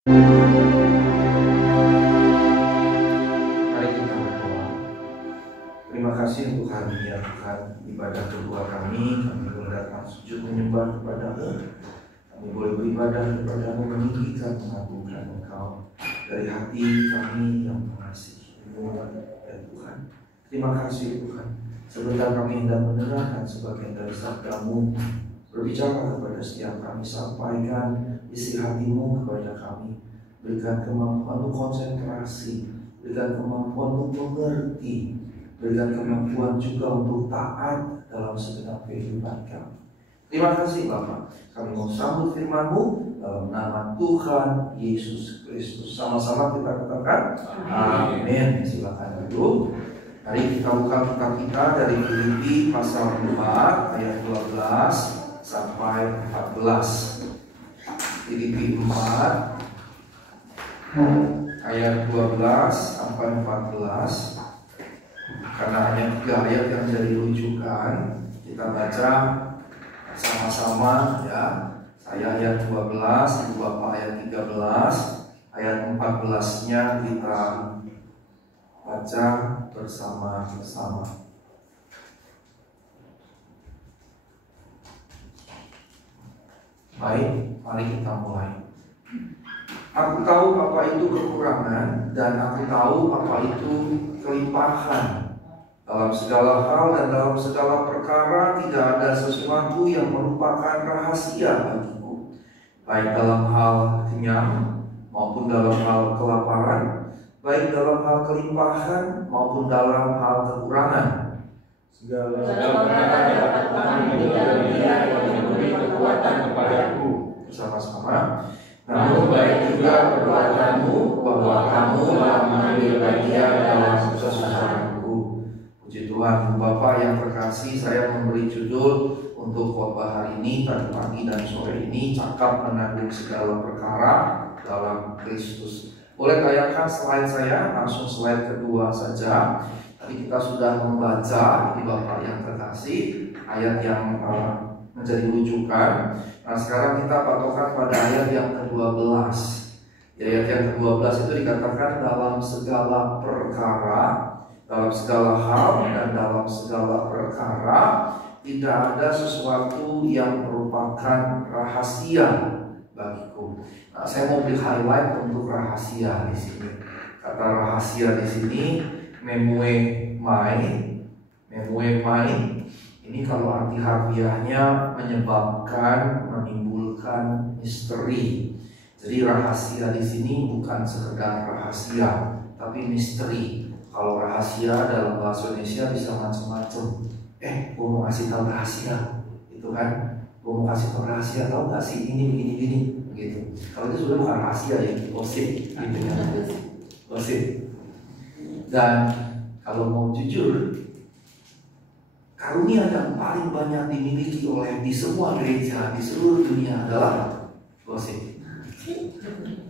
Mari kita berdoa. Terima kasih untuk hari ini ya Tuhan. Ibadah kedua kami boleh datang sujud menyembah kepada-Mu. Kami boleh beribadah kepada-Mu, meninggikan, mengagungkan Engkau dari hati kami yang mengasihi-Mu ya Tuhan. Terima kasih Tuhan. Sebentar kami hendak mendengarkan sebagian dari sabda-Mu, berbicara kepada setiap kami, sampaikan isi hati-Mu kepada kami. Berikan kemampuan untuk konsentrasi, berikan kemampuan untuk mengerti, berikan kemampuan juga untuk taat dalam segenap kehidupan kami. Terima kasih Bapa. Kami mau sambut firman-Mu dalam nama Tuhan Yesus Kristus. Sama-sama kita katakan amin. Silakan duduk. Mari kita buka kitab kita dari Filipi pasal 4 ayat 12 sampai 14. Filipi 4 ayat 12 sampai 14. Karena hanya 3 ayat yang jadi rujukan, kita baca sama-sama ya. Saya ayat 12, Ibu Bapak ayat 13, ayat 14-nya kita baca bersama-sama. Baik, mari kita mulai. Aku tahu apa itu kekurangan dan aku tahu apa itu kelimpahan. Dalam segala hal dan dalam segala perkara tidak ada sesuatu yang merupakan rahasia bagiku, baik dalam hal kenyang maupun dalam hal kelaparan, baik dalam hal kelimpahan maupun dalam hal kekurangan. Segala perkara dapat kami dari Dia yang memberi kekuatan kepadaku. Bersama-sama. Namun baik juga perbuatanmu bahwa kamu telah mengambil bagian dalam kesusahanku. Puji Tuhan. Bapak yang terkasih, saya memberi judul untuk khotbah hari ini, tadi pagi dan sore ini, cakap menanggung segala perkara dalam Kristus. Boleh tayangkan slide saya, langsung slide kedua saja. Tadi kita sudah membaca, ini Bapak yang terkasih, ayat yang menjadi rujukan. Nah sekarang kita patokan pada ayat yang ke-12. Di ayat yang ke-12 itu dikatakan dalam segala perkara, dalam segala hal dan dalam segala perkara tidak ada sesuatu yang merupakan rahasia bagiku. Nah, saya mau beri highlight untuk rahasia di sini. Kata rahasia di sini memue mai. Ini kalau arti harfiahnya menyebabkan, menimbulkan misteri. Jadi rahasia di sini bukan sekedar rahasia, tapi misteri. Kalau rahasia dalam bahasa Indonesia bisa macam-macam. Gue mau kasih tahu rahasia, itu kan? Gue mau kasih tahu rahasia, tahu nggak sih ini begini, begitu. Kalau itu sudah bukan rahasia ya, gosip, gitu ya. Gosip. Dan kalau mau jujur, karunia yang paling banyak dimiliki oleh di semua gereja di seluruh dunia adalah gosip.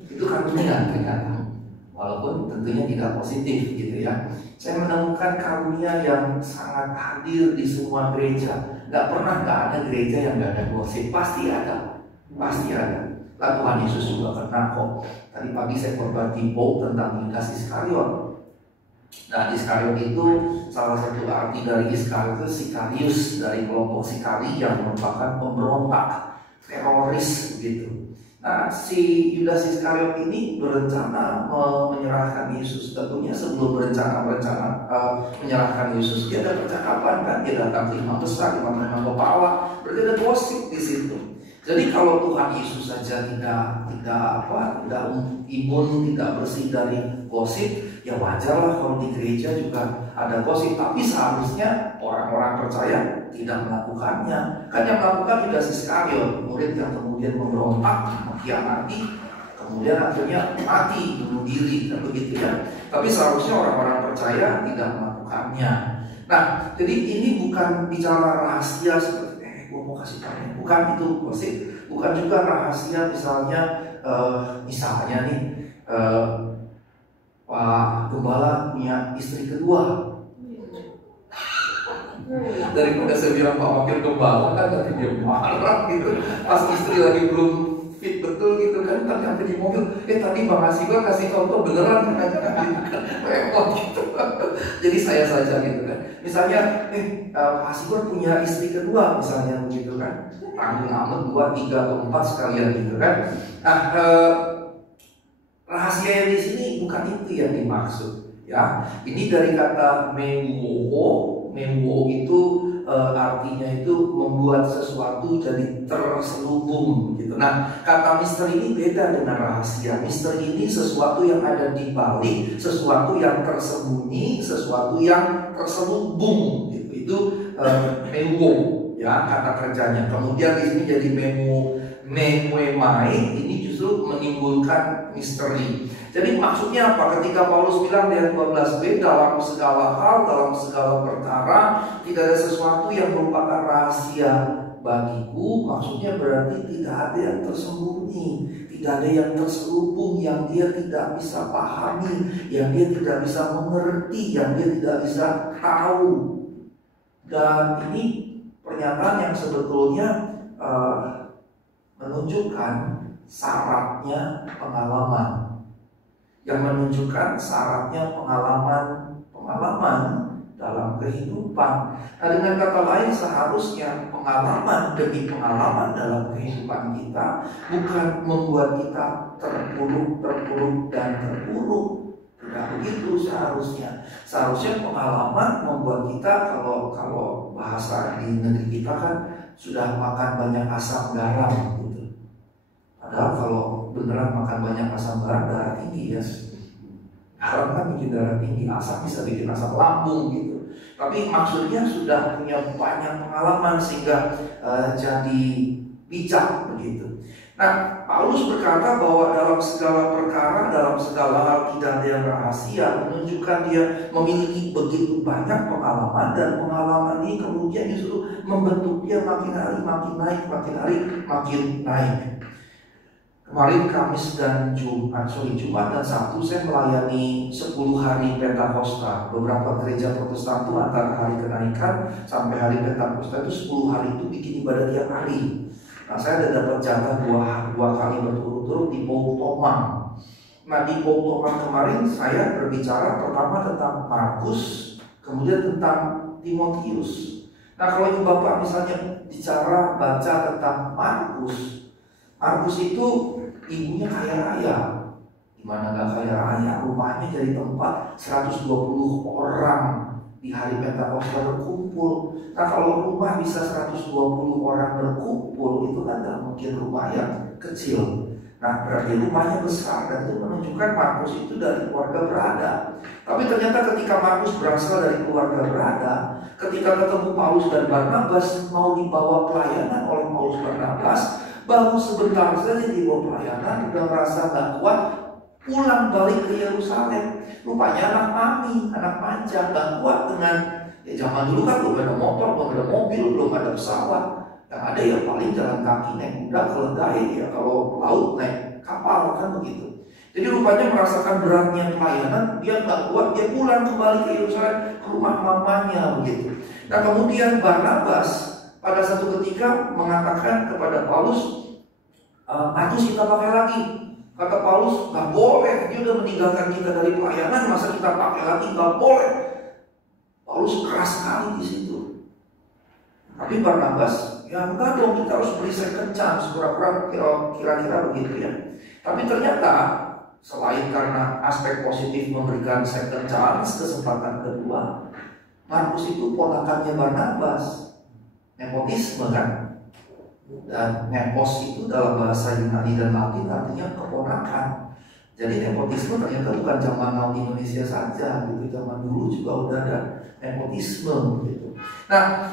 Itu karunia ternyata, walaupun tentunya tidak positif gitu ya. Saya menemukan karunia yang sangat hadir di semua gereja. Nggak ada gereja yang nggak ada gosip, pasti ada. Lah Tuhan Yesus juga kena kok. Tadi pagi saya korban tipu tentang Yudas Iskariot. Nah, Iskariot itu salah satu arti dari Iskariot itu Sikarius, dari kelompok Sikari yang merupakan pemberontak, teroris gitu. Nah, si Yudas Iskariot ini berencana menyerahkan Yesus. Tentunya sebelum berencana menyerahkan Yesus, dia ada percakapan kan, dia datang ke imam besar, imam kepala, berarti ada gosip di situ. Jadi kalau Tuhan Yesus saja tidak imun, tidak bersih dari gosip, ya wajarlah kalau di gereja juga ada gosip. Tapi seharusnya orang-orang percaya tidak melakukannya. Kan yang melakukan Yudas Iskariot, murid yang kemudian memberontak, mengkhianati, kemudian akhirnya mati, bunuh diri, dan begitu ya. Tapi seharusnya orang-orang percaya tidak melakukannya. Nah, jadi ini bukan bicara rahasia seperti gue mau kasih tahu, bukan itu gosip, bukan juga rahasia misalnya nih Pak Gembala punya istri kedua. Daripada saya bilang Pak Wakil Gembala kan nanti dia marah gitu, pas istri lagi belum fit betul gitu kan, benar nyampe di mobil, tadi Bang Asiba kasih contoh beneran jangan-jangan gitu kan, repot gitu. Jadi saya saja gitu kan. Misalnya, Pak Asiba punya istri kedua misalnya begitu kan, tanggung amat 2, 3, atau 4 sekalian gitu kan. Nah, rahasia yang di sini bukan itu yang dimaksud ya. Ini dari kata memuo itu artinya itu membuat sesuatu jadi terselubung gitu. Nah, kata misteri ini beda dengan rahasia. Misteri ini sesuatu yang ada di balik, sesuatu yang tersembunyi, sesuatu yang terselubung gitu. Itu memuo ya kata kerjanya. Kemudian di sini jadi memuemai, ini justru menimbulkan misteri. Jadi maksudnya apa? Ketika Paulus bilang di ayat 12b, dalam segala hal, dalam segala perkara, tidak ada sesuatu yang merupakan rahasia bagiku. Maksudnya berarti tidak ada yang tersembunyi, tidak ada yang terselubung, yang dia tidak bisa pahami, yang dia tidak bisa mengerti, yang dia tidak bisa tahu. Dan ini pernyataan yang sebetulnya menunjukkan syaratnya pengalaman, yang menunjukkan syaratnya pengalaman dalam kehidupan. Nah, dengan kata lain seharusnya pengalaman demi pengalaman dalam kehidupan kita bukan membuat kita terpuruk dan terpuruk. Tidak begitu seharusnya. Seharusnya pengalaman membuat kita, kalau bahasa di negeri kita kan, sudah makan banyak asam garam gitu. Padahal kalau beneran makan banyak asam garam, darah tinggi ya. Garam kan bikin darah tinggi, asam bisa bikin asam lambung gitu. Tapi maksudnya sudah punya banyak pengalaman sehingga jadi bijak begitu. Nah, Paulus berkata bahwa dalam segala perkara, dalam segala hal tidak ada yang rahasia, menunjukkan dia memiliki begitu banyak pengalaman, dan pengalaman ini kemudian justru membentuk dia makin hari makin naik, makin hari makin naik. Kemarin Kamis dan Jumat dan Sabtu saya melayani 10 hari Pentakosta. Beberapa gereja Protestan itu antara hari kenaikan sampai hari Pentakosta itu 10 hari itu bikin ibadah tiap hari. Nah, saya ada dapat jatah dua kali berturut-turut di Bau Tomang. Nah, di Bau Tomang kemarin saya berbicara pertama tentang Markus, kemudian tentang Timotius. Nah, kalau ibu bapak misalnya baca tentang Markus itu ibunya kaya raya. Gimana gak kaya raya? Rumahnya jadi tempat 120 orang di hari Pentakosta berkumpul. Nah, kalau rumah bisa 120 orang berkumpul, itu kan gak mungkin rumah yang kecil. Nah, berarti rumahnya besar, dan itu menunjukkan Markus itu dari keluarga berada. Tapi ternyata ketika Markus berasal dari keluarga berada, ketika ketemu Paulus dan Barnabas, mau dibawa pelayanan oleh Paulus Barnabas, baru sebentar saja dibawa pelayanan, udah merasa gak kuat, pulang balik ke Yerusalem. Rupanya anak mami, anak manja, gak kuat dengan zaman dulu kan belum ada motor, belum ada mobil, belum ada pesawat. Yang ada ya paling jalan kaki, naik kuda, keledai ya, kalau laut naik kapal kan begitu. Jadi rupanya merasakan beratnya pelayanan, dia gak kuat, dia pulang kembali ke Yerusalem, ke rumah mamanya begitu. Nah, kemudian Barnabas pada satu ketika mengatakan kepada Paulus, Markus kita pakai lagi. Kata Paulus, gak boleh, dia udah meninggalkan kita dari pelayanan, masa kita pakai lagi, gak boleh. Paulus keras sekali di situ. Tapi Barnabas, ya enggak dong, kita harus beri second chance, kira-kira begitu ya. Tapi ternyata selain karena aspek positif memberikan second chance, kesempatan kedua, Markus itu ponakannya Barnabas. Nepotisme kan. Dan nepos itu dalam bahasa Yunani dan Latin artinya keponakan. Jadi nepotisme ternyata bukan zaman now di Indonesia saja gitu, zaman dulu juga udah ada nepotisme gitu. Nah,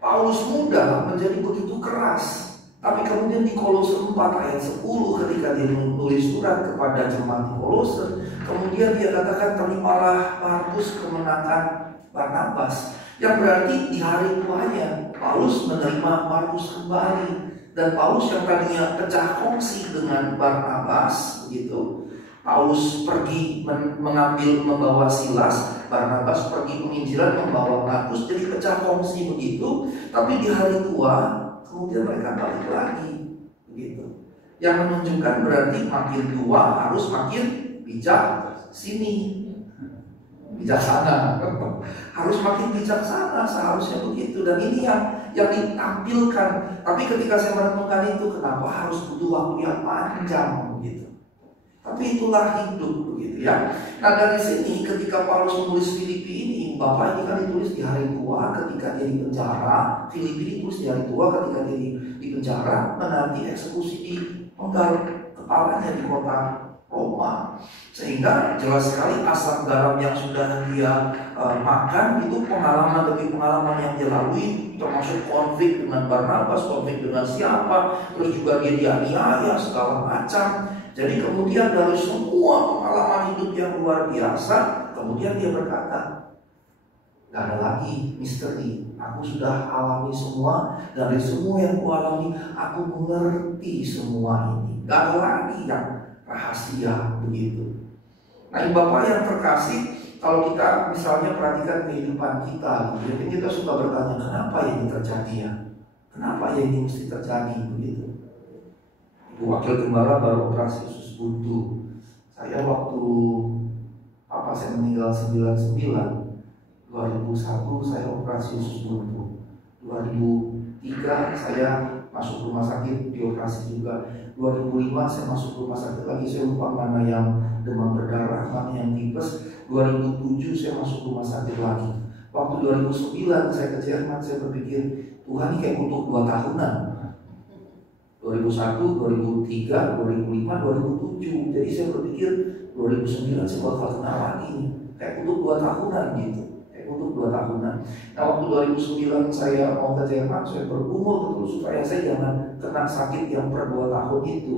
Paulus muda menjadi begitu keras, tapi kemudian di Kolose 4 ayat 10 ketika dia menulis surat kepada jemaat di Kolose, kemudian dia katakan, terimalah Markus kemenangan Barnabas, yang berarti di hari tuanya Paulus menerima Markus kembali. Dan Paulus yang tadinya pecah kongsi dengan Barnabas begitu, Paulus pergi membawa Silas, Barnabas pergi penginjilan membawa Markus, jadi pecah kongsi begitu. Tapi di hari tua kemudian mereka balik lagi begitu. Yang menunjukkan berarti makin tua harus makin bijak sini. Bijaksana. Harus makin bijaksana, seharusnya begitu. Dan ini yang ditampilkan. Tapi ketika saya merenungkan itu, kenapa harus butuh waktu yang panjang begitu? Tapi itulah hidup begitu ya. Nah dari sini ketika Paulus menulis Filipi ini, Bapak ini kan ditulis di hari tua ketika dia di penjara. Filipi ditulis di hari tua ketika dia di penjara, menanti eksekusi di penggal kepalanya di kota Roma. Sehingga jelas sekali asam garam yang sudah dia makan itu pengalaman demi pengalaman yang dia lalui, termasuk konflik dengan Barnabas, konflik dengan siapa, terus juga dia dianiaya segala macam. Jadi kemudian dari semua pengalaman hidup yang luar biasa, kemudian dia berkata, gak ada lagi misteri, aku sudah alami semua. Dari semua yang aku alami, aku mengerti semua ini. Gak ada lagi yang rahasia begitu. Nah Bapak yang terkasih, kalau kita misalnya perhatikan kehidupan kita, jadi kita suka bertanya, kenapa ini terjadi ya? Kenapa ya ini mesti terjadi begitu? Ibu Wakil Gembala baru operasi usus buntu. Saya waktu papa saya meninggal 99, 2001 saya operasi usus buntu. 2003 saya masuk rumah sakit dioperasi juga. 2005 saya masuk rumah sakit lagi, saya lupa mana yang demam berdarah, mana yang tipes. 2007 saya masuk rumah sakit lagi. Waktu 2009 saya ke Jerman, saya berpikir Tuhan ini kayak butuh 2 tahunan. 2001, 2003, 2005, 2007. Jadi saya berpikir 2009 saya bakal kenal lagi. Kayak butuh 2 tahunan gitu. Untuk 2 tahunan. Nah waktu 2009 saya mau ke Jerman, saya bergumul betul supaya saya jangan kena sakit yang per 2 tahun itu.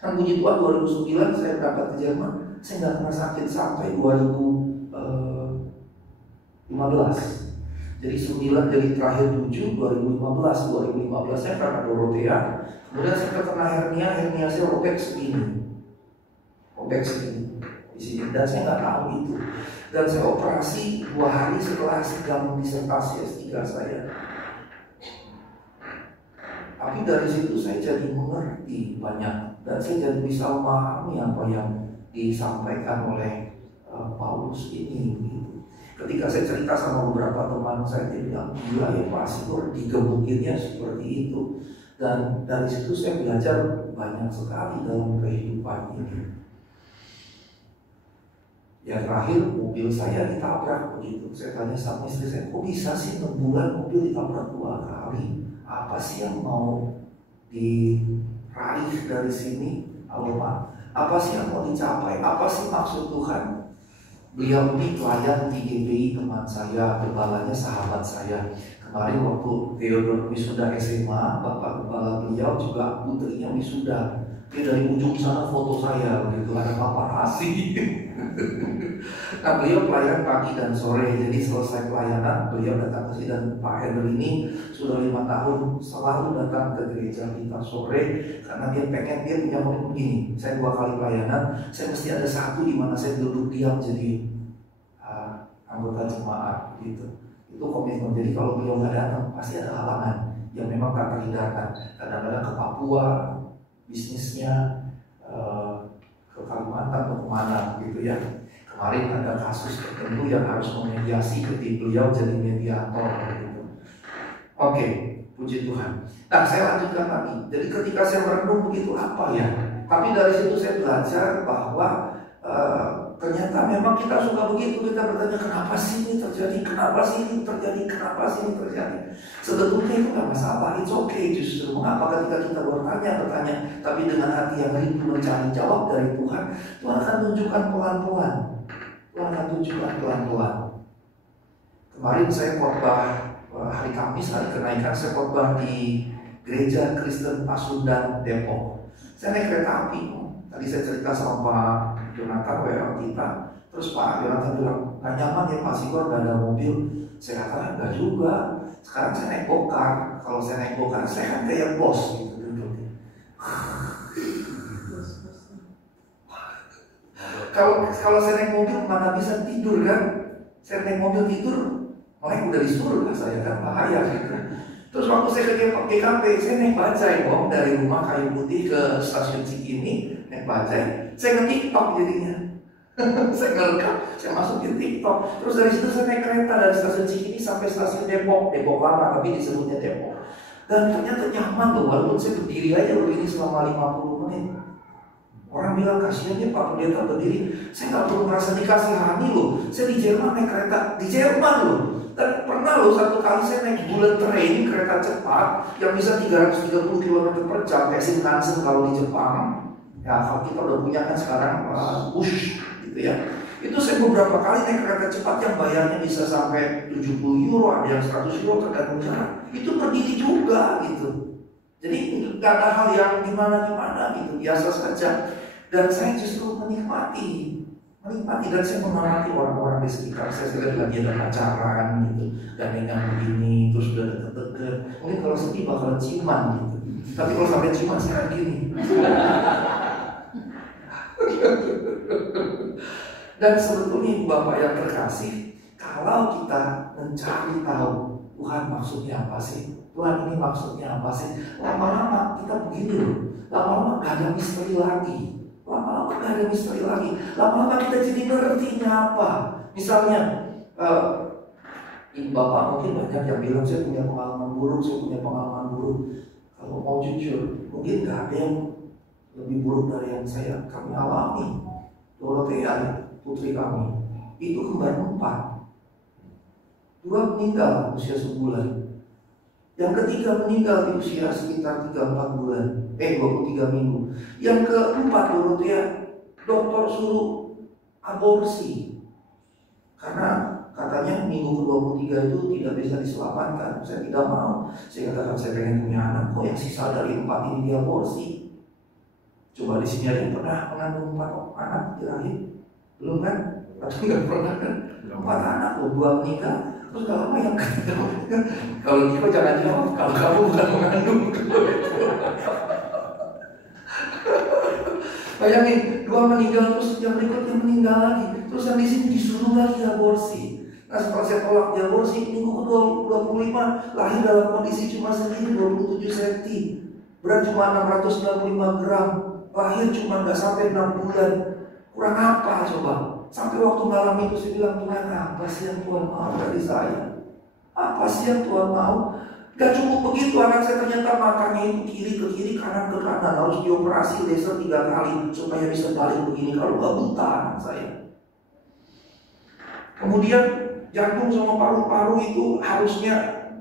Dan puji Tuhan 2009 saya berangkat ke Jerman, saya nggak kena sakit sampai 2015. Jadi 9 dari terakhir 7, 2015 saya karena Dorothea. Kemudian saya terkena hernia saya robek segini di sini, dan saya nggak tahu itu. Dan saya operasi 2 hari setelah sidang disertasi S3 saya. Tapi dari situ saya jadi mengerti banyak, dan saya jadi bisa memahami apa yang disampaikan oleh Paulus ini gitu. Ketika saya cerita sama beberapa teman saya, dia bilang, gila ya Pak Sigur, digebukinnya seperti itu. Dan dari situ saya belajar banyak sekali dalam kehidupan ini. Yang terakhir mobil saya ditabrak begitu. Saya tanya sama istri saya, kok bisa sih 6 bulan mobil ditabrak 2 kali? Apa sih yang mau diraih dari sini? Allah, apa sih yang mau dicapai? Apa sih maksud Tuhan? Beliau ini pelayan di GBI, teman saya, gembalanya sahabat saya. Kemarin waktu Theodor wisuda SMA, bapak gembala beliau juga putrinya wisuda. Dia dari ujung sana foto saya begitu, ada paparazzi. Nah beliau pelayan pagi dan sore, jadi selesai pelayanan beliau datang ke sini. Dan Pak Henry ini sudah 5 tahun selalu datang ke gereja kita sore, karena dia pengen, dia punya momen begini, saya 2 kali pelayanan, saya mesti ada satu di mana saya duduk diam jadi anggota jemaat gitu. Itu komitmen. Jadi kalau beliau nggak datang pasti ada halangan yang memang tak terhindarkan. Kadang-kadang ke Papua bisnisnya, ke Kalimantan atau kemana gitu ya. Kemarin ada kasus tertentu yang harus memediasi, jadi beliau jadi mediator gitu. Oke, puji Tuhan. Nah saya lanjutkan lagi. Jadi ketika saya merenung begitu apa ya, tapi dari situ saya belajar bahwa ternyata memang kita suka begitu, kita bertanya kenapa sih ini terjadi, kenapa sih ini terjadi, kenapa sih ini terjadi. Sebetulnya itu nggak masalah, it's okay justru. Mengapa ketika kita bertanya, tapi dengan hati yang rindu mencari jawab dari Tuhan, Tuhan akan tunjukkan pelan-pelan. Tuhan akan tunjukkan pelan-pelan. Kemarin saya khotbah hari Kamis, hari kenaikan, saya khotbah di Gereja Kristen Pasundan Depok. Saya naik kereta api. Tadi saya cerita sama Pak Jonathan WA kita, terus Pak Jonathan bilang, nggak nyaman ya Pak Sigor, nggak ada mobil. Saya katakan nggak juga. Sekarang saya naik gokar. Kalau saya naik gokar, saya kan kayak bos gitu duduknya. Kalau saya naik mobil mana bisa tidur kan? Saya naik mobil tidur, makanya udah disuruh lah saya kan bahaya gitu. Terus waktu saya ke GKP, saya naik bajai dong dari rumah Kayu Putih ke stasiun Cikini, naik bajai. Saya nge-TikTok jadinya. Saya ngerekam, saya masukin TikTok. Terus dari situ saya naik kereta dari stasiun Cikini sampai stasiun Depok lama tapi disebutnya Depok. Dan ternyata nyaman loh, walaupun saya berdiri aja begini selama 50 menit. Orang bilang kasihan ya Pak Pendeta berdiri. Saya nggak perlu merasa dikasihani loh. Saya di Jerman naik kereta, di Jerman loh. Dan pernah loh satu kali saya naik bullet train, kereta cepat yang bisa 330 km per jam kayak Shinkansen kalau di Jepang. Ya kalau kita udah punya kan sekarang Bush gitu ya. Itu saya beberapa kali naik kereta cepat yang bayarnya bisa sampai 70 euro, ada yang 100 euro tergantung jarak. Itu berdiri juga gitu. Jadi nggak ada hal yang gimana-gimana gitu, biasa saja. Dan saya justru menikmati dan saya mengamati orang-orang di sekitar saya lihat lagi ada pacaran gitu, dan dengan begini terus udah deket-deket. Mungkin kalau sedih bakalan ciuman gitu, tapi kalau sampai ciuman saya gini. Dan sebetulnya Bapak yang terkasih, kalau kita mencari tahu Tuhan maksudnya apa sih, Tuhan ini maksudnya apa sih, lama-lama kita begini loh, lama-lama gak ada misteri lagi. Lama-lama gak ada misteri lagi. Lama-lama kita jadi ngertinya apa. Misalnya Bapak mungkin banyak yang bilang saya punya pengalaman buruk. Kalau mau jujur, mungkin gak ada yang lebih buruk dari yang kami alami. Dorothea, putri kami, itu kembar 4. 2 meninggal usia sebulan. Yang ketiga meninggal di usia sekitar 3-4 bulan, 23 minggu. Yang keempat Dorothea, dokter suruh aborsi karena katanya minggu ke-23 itu tidak bisa diselamatkan. Saya tidak mau. Saya katakan saya pengen punya anak. Kok yang sisa dari 4 ini diaborsi? Coba di sini ada yang pernah mengandung 4 anak terakhir? Belum kan? Atau nggak pernah kan? 4 anak loh, 2 meninggal. Terus gak lama yang ketiga. Kalau Kiko jangan jawab kalau kamu bukan mengandung. Bayangin, 2 meninggal terus yang berikutnya meninggal lagi. Terus yang di sini disuruh lagi aborsi. Nah setelah saya tolak diaborsi, minggu ke-25 lahir dalam kondisi cuma segini 27 cm, berat cuma 695 gram, lahir cuma nggak sampai 6 bulan. Kurang apa coba? Sampai waktu malam itu saya bilang, Tuhan apa sih yang Tuhan mau dari saya? Apa sih yang Tuhan mau? Gak cukup begitu, anak saya ternyata matanya itu kiri ke kiri, kanan ke kanan. Harus dioperasi laser 3 kali supaya bisa balik begini. Kalau gak buta anak saya. Kemudian jantung sama paru-paru itu harusnya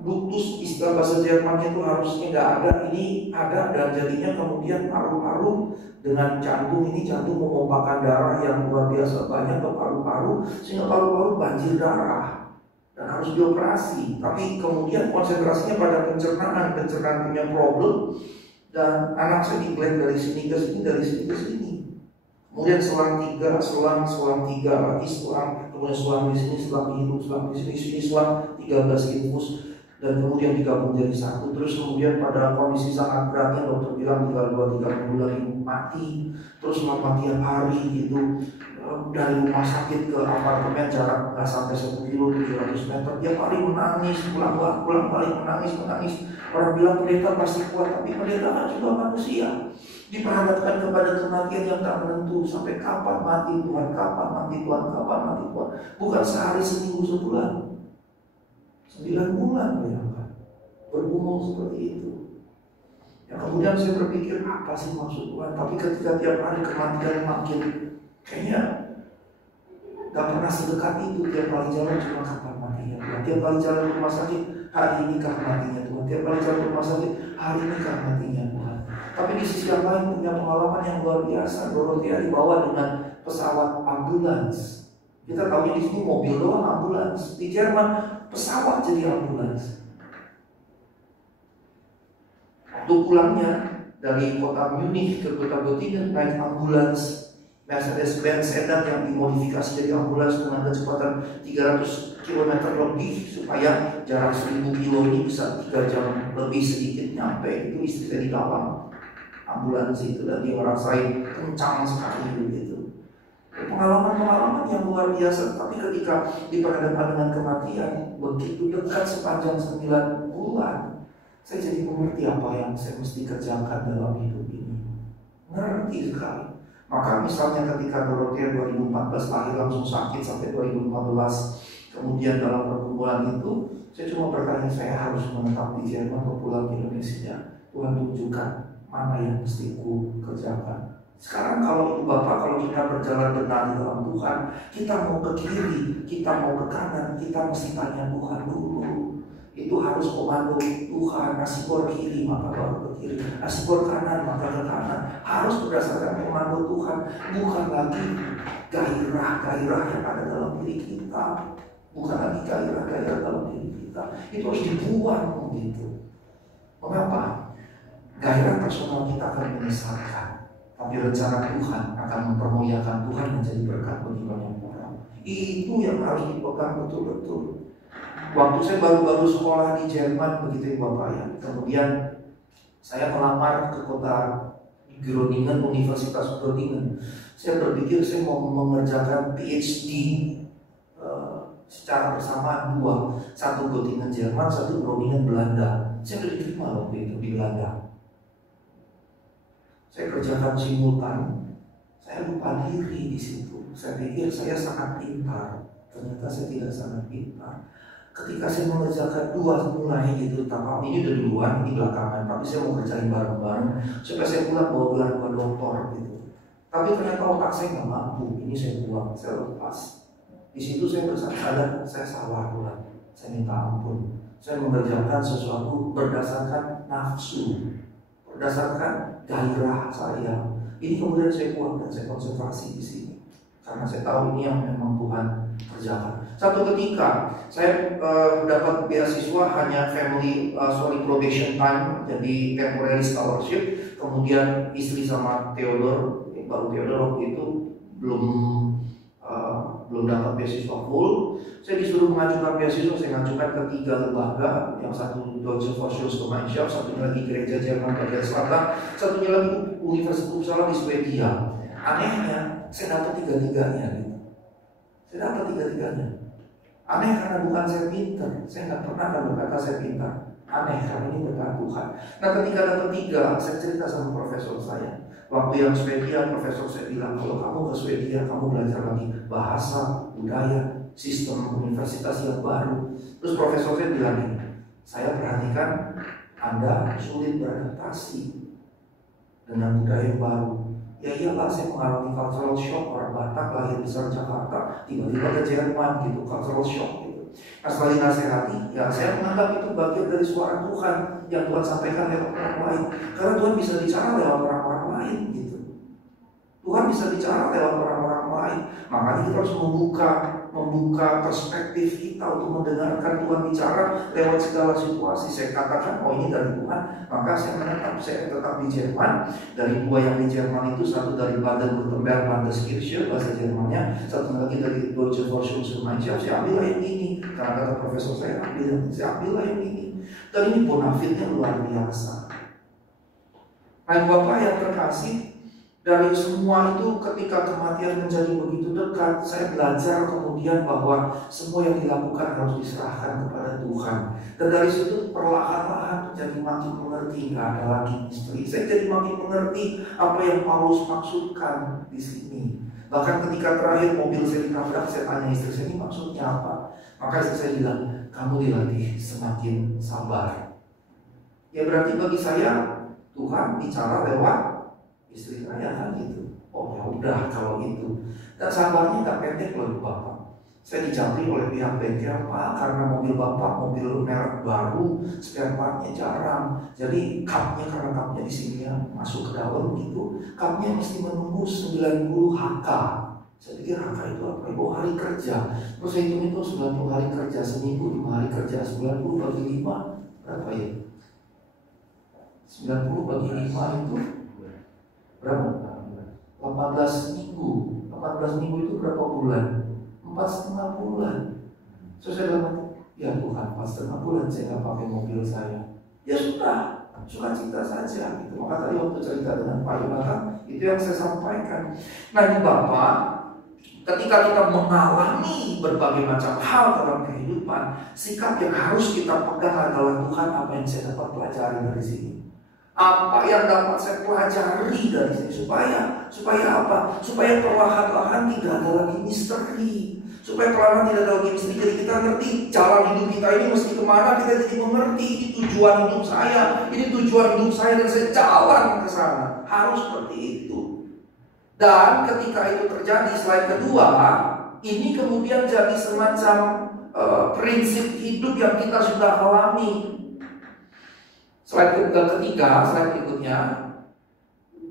ductus, istilah bahasa Jermannya itu harusnya nggak ada, ini ada, dan jadinya kemudian paru-paru dengan jantung ini, jantung memompahkan darah yang luar biasa banyak ke paru-paru sehingga paru-paru banjir darah dan harus dioperasi. Tapi kemudian konsentrasinya pada pencernaan punya problem, dan anak saya diklaim dari sini ke sini, dari sini ke sini. Kemudian selang 3 lagi, kemudian selang di sini, selang hidup, selang di sini, selang 13 infus. Dan kemudian digabung jadi 1. Terus kemudian pada kondisi sangat beratnya dokter bilang tinggal 2-3 minggu lagi mati. Terus mati tiap hari gitu. Dari rumah sakit ke apartemen jarak nggak sampai 1 kilo, 700 meter. Tiap hari menangis, pulang balik menangis. Orang bilang pendeta pasti kuat, tapi pendeta kan juga manusia. Diperhadapkan kepada kematian yang tak menentu. Sampai kapan mati Tuhan? Kapan mati Tuhan? Bukan sehari, seminggu, sebulan. 9 bulan bayangkan, bergumul seperti itu. Ya kemudian saya berpikir apa sih maksud Tuhan? Tapi ketika tiap hari kematian makin, kayaknya gak pernah sedekat itu. Tiap kali jalan cuma kapan matinya Tuhan. Tiap kali jalan ke rumah sakit, hari ini kah matinya Tuhan. Tiap kali jalan ke rumah sakit, hari ini kah matinya Tuhan. Tapi di sisi yang lain punya pengalaman yang luar biasa. Dorothea dibawa dengan pesawat ambulans. Kita tahunya di sini mobil doang ambulans. Di Jerman pesawat jadi ambulans. Waktu pulangnya dari kota Munich ke kota Göttingen naik ambulans Mercedes-Benz sedan yang dimodifikasi jadi ambulans dengan kecepatan 300 km lebih supaya jarak 1000 kilo ini bisa 3 jam lebih sedikit nyampe. Itu istri saya di dalam ambulans itu dan dia ngerasain kencang sekali gitu. Pengalaman-pengalaman yang luar biasa. Tapi ketika diperhadapkan dengan kematian begitu dekat sepanjang 9 bulan, Saya jadi mengerti apa yang saya mesti kerjakan dalam hidup ini. Ngerti sekali. Maka misalnya ketika Dorothea 2014 lahir langsung sakit sampai 2015, kemudian dalam pergumulan itu saya cuma bertanya, saya harus menetap di Jerman atau pulang ke Indonesia. Tuhan tunjukkan mana yang mesti ku kerjakan. Sekarang kalau Ibu Bapak, kalau kita berjalan benar di dalam Tuhan, kita mau ke kiri, kita mau ke kanan, kita mesti tanya Tuhan dulu. Itu harus komando Tuhan, asipor kiri maka baru ke kiri, asipor kanan maka ke kanan. Harus berdasarkan komando Tuhan, bukan lagi gairah-gairah yang ada dalam diri kita. Bukan lagi gairah-gairah dalam diri kita. Itu harus dibuang begitu. Mengapa? Gairah personal kita akan menyesatkan, tapi rencana Tuhan akan mempermuliakan Tuhan menjadi berkat bagi banyak orang. Itu yang harus dipegang betul-betul. Waktu saya baru-baru sekolah di Jerman begitu Bapak ya. Kemudian saya melamar ke kota Groningen, Universitas Groningen. Saya berpikir saya mau mengerjakan PhD secara bersamaan dua. Satu Groningen Jerman, satu Groningen Belanda. Saya sudah diterima waktu itu di Belanda. Saya kerjakan simultan. Saya lupa diri di situ. Saya pikir saya sangat pintar. Ternyata saya tidak sangat pintar. Ketika saya mengerjakan dua mulai gitu, tapi ini udah duluan, ini belakangan, tapi saya mau kerjain bareng-bareng supaya saya pulang bawa gelar doktor gitu. Tapi ternyata otak saya nggak mampu, ini saya buang, saya lepas. Di situ saya sadar saya salah Tuhan, saya minta ampun. Saya mengerjakan sesuatu berdasarkan nafsu, berdasarkan gairah saya. Ini kemudian saya buang dan saya konsentrasi di sini karena saya tahu ini yang memang Tuhan kerjakan. Satu ketika saya dapat beasiswa hanya probation time, jadi temporary scholarship. Kemudian istri sama Theodore, baru Theodore waktu itu belum dapat beasiswa full. Saya disuruh mengajukan beasiswa, saya mengajukan ke 3 lembaga, yang satu Deutsche Forschungsgemeinschaft, satunya lagi Gereja Jerman bagian Selatan, satunya lagi Universitas Uppsala di Swedia. Anehnya, saya dapat 3-tiganya gitu. Saya dapat 3-tiganya. Aneh karena bukan saya pintar. Saya nggak pernah akan berkata saya pintar. Aneh karena ini berkat Tuhan. Nah ketika dapat 3, saya cerita sama profesor saya. Waktu yang Swedia, profesor saya bilang, kalau kamu ke Swedia, kamu belajar lagi bahasa, budaya, sistem universitas yang baru. Terus profesor saya bilang ini, saya perhatikan Anda sulit beradaptasi dengan budaya yang baru. Ya iyalah, saya mengalami cultural shock, orang Batak lahir besar Jakarta, tiba-tiba ke Jerman gitu, cultural shock gitu. Nah setelah dinasehati, ya saya menganggap itu bagian dari suara Tuhan yang Tuhan sampaikan lewat orang lain. Karena Tuhan bisa bicara lewat orang-orang lain gitu. Tuhan bisa bicara lewat orang-orang lain. Makanya kita harus membuka perspektif kita untuk mendengarkan Tuhan bicara lewat segala situasi. Saya katakan, oh ini dari Tuhan, maka saya tetap di Jerman. Dari 2 yang di Jerman itu, satu dari Baden-Württemberg Landeskirche bahasa Jermannya, satu lagi dari Deutsche Forschungsgemeinschaft. Saya ambillah yang ini, karena kata profesor saya ambillah yang ini. Dan ini bonafitnya luar biasa. Nah Bapak yang terkasih, dari semua itu ketika kematian menjadi begitu dekat, saya belajar kemudian bahwa semua yang dilakukan harus diserahkan kepada Tuhan. Dan dari situ perlahan-lahan menjadi makin mengerti, nggak ada lagi misteri. Saya jadi makin mengerti apa yang Paulus maksudkan di sini. Bahkan ketika terakhir mobil saya ditabrak, saya tanya istri saya, ini maksudnya apa? Maka istri saya bilang, kamu dilatih semakin sabar. Ya berarti bagi saya Tuhan bicara lewat istri saya kan gitu. Oh ya udah kalau gitu. Dan sabarnya nggak pendek loh Bapak. Saya dicabri oleh pihak bengkel, Pak, karena mobil Bapak mobil merek baru, spare partnya jarang. Jadi cupnya, karena cupnya di sini ya masuk ke dalam gitu, cupnya mesti menembus 90 HK. Saya pikir HK itu apa? Oh hari kerja. Terus saya hitung itu 90 hari kerja, seminggu 5 hari kerja, 90 bagi 5 berapa ya? 90 bagi 5 itu berapa? 18 minggu. 18 minggu itu berapa bulan? 4,5 bulan. So saya bilang, ya Tuhan, 4,5 bulan saya nggak pakai mobil saya. Ya sudah, suka cita saja. Gitu. Maka tadi waktu cerita dengan Pak Yonatan, itu yang saya sampaikan. Nah di Bapak, ketika kita mengalami berbagai macam hal dalam kehidupan, sikap yang harus kita pegang adalah Tuhan, apa yang saya dapat pelajari dari sini? Apa yang dapat saya pelajari dari sini? Supaya apa? Supaya perlahan-lahan tidak ada lagi misteri. Supaya perlahan tidak ada lagi misteri. Jadi kita ngerti jalan hidup kita ini mesti kemana. Kita jadi mengerti ini tujuan hidup saya. Ini tujuan hidup saya dan saya jalan ke sana. Harus seperti itu. Dan ketika itu terjadi, slide kedua, ini kemudian jadi semacam prinsip hidup yang kita sudah alami. Slide ketiga, slide berikutnya.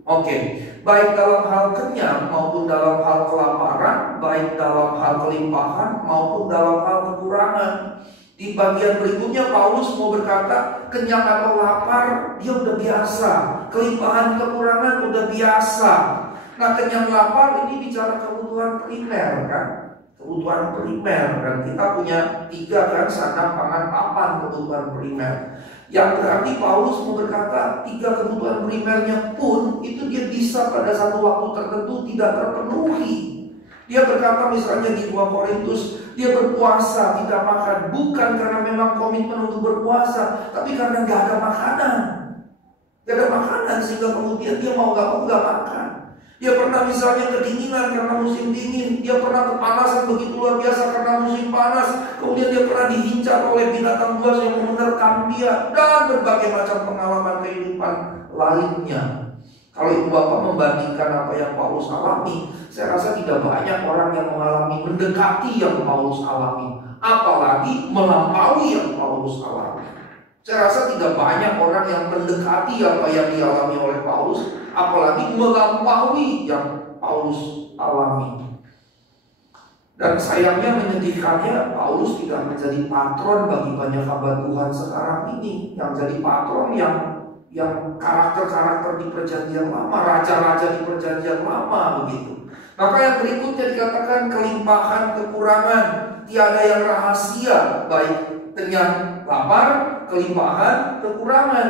Oke, baik dalam hal kenyang maupun dalam hal kelaparan, baik dalam hal kelimpahan maupun dalam hal kekurangan. Di bagian berikutnya Paulus mau berkata, kenyang atau lapar dia udah biasa, kelimpahan kekurangan udah biasa. Nah, kenyang lapar ini bicara kebutuhan primer kan? Kebutuhan primer, dan kita punya 3 kan, sandang, pangan, papan, kebutuhan primer. Yang berarti Paulus mau berkata 3 kebutuhan primernya pun itu dia bisa pada satu waktu tertentu tidak terpenuhi. Dia berkata misalnya di 2 Korintus, dia berpuasa tidak makan bukan karena memang komitmen untuk berpuasa, tapi karena gak ada makanan. Gak ada makanan sehingga kemudian dia mau gak makan. Dia pernah misalnya kedinginan karena musim dingin. Dia pernah kepanasan begitu luar biasa karena musim panas. Kemudian dia pernah diincar oleh binatang buas yang menerkam dia. Dan berbagai macam pengalaman kehidupan lainnya. Kalau ibu bapak membandingkan apa yang Paulus alami, saya rasa tidak banyak orang yang mengalami mendekati yang Paulus alami, apalagi melampaui yang Paulus alami. Saya rasa tidak banyak orang yang mendekati apa yang dialami oleh Paulus, apalagi melampaui yang Paulus alami. Dan sayangnya, menyedihkannya, Paulus tidak menjadi patron bagi banyak hamba Tuhan sekarang ini. Yang jadi patron yang karakter-karakter di perjanjian lama, raja-raja di perjanjian lama begitu. Maka yang berikutnya dikatakan kelimpahan, kekurangan, tiada yang rahasia, baik kenyang, lapar, kelimpahan, kekurangan.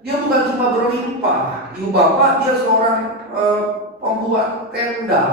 Dia bukan cuma berlimpah. Ibu bapak, dia seorang pembuat tenda,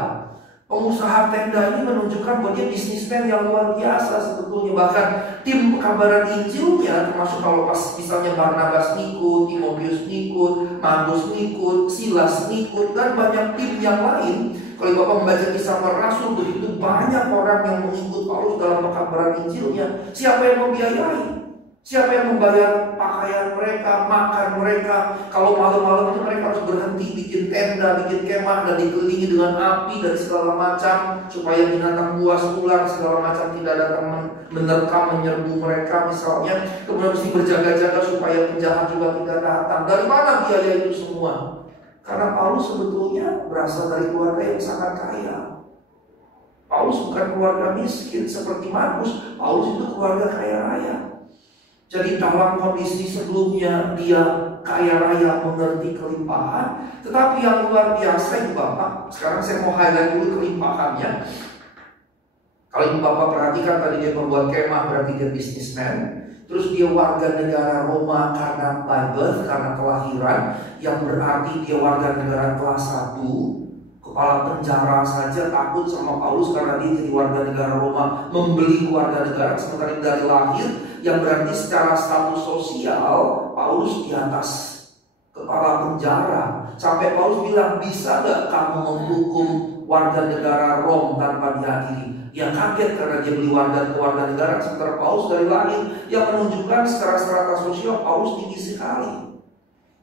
pengusaha tenda. Ini menunjukkan bahwa dia bisnismen yang luar biasa sebetulnya. Bahkan tim pekabaran Injilnya, termasuk kalau pas misalnya Barnabas ngikut, Timotius ngikut, Markus ngikut, Silas ngikut, dan banyak tim yang lain. Kalau Bapak membaca kisah para rasul, begitu banyak orang yang mengikut Paulus dalam pekabaran Injilnya. Siapa yang membiayai? Siapa yang membayar pakaian mereka, makan mereka? Kalau malam-malam itu mereka harus berhenti bikin tenda, bikin kemah, dan dikelilingi dengan api dan segala macam, supaya binatang buas, ular segala macam tidak datang menerkam, menyerbu mereka misalnya. Kemudian mesti berjaga-jaga supaya penjahat juga tidak datang. Dari mana biaya itu semua? Karena Paulus sebetulnya berasal dari keluarga yang sangat kaya. Paulus bukan keluarga miskin seperti Markus. Paulus itu keluarga kaya raya. Jadi dalam kondisi sebelumnya dia kaya raya, mengerti kelimpahan. Tetapi yang luar biasa, Ibu Bapak, sekarang saya mau highlight dulu kelimpahannya. Kalau Ibu Bapak perhatikan, tadi dia membuat kemah, berarti dia bisnismen. Terus dia warga negara Roma karena by birth, karena kelahiran, yang berarti dia warga negara kelas 1. Kepala penjara saja takut sama Paulus karena dia jadi warga negara Roma, membeli warga negara sementara dari lahir, yang berarti secara status sosial Paulus di atas kepala penjara. Sampai Paulus bilang, bisa gak kamu menghukum warga negara Rom tanpa diadili? Dia kaget karena dia beli warga negara sementara Paulus dari lahir, yang menunjukkan secara strata sosial Paulus tinggi sekali.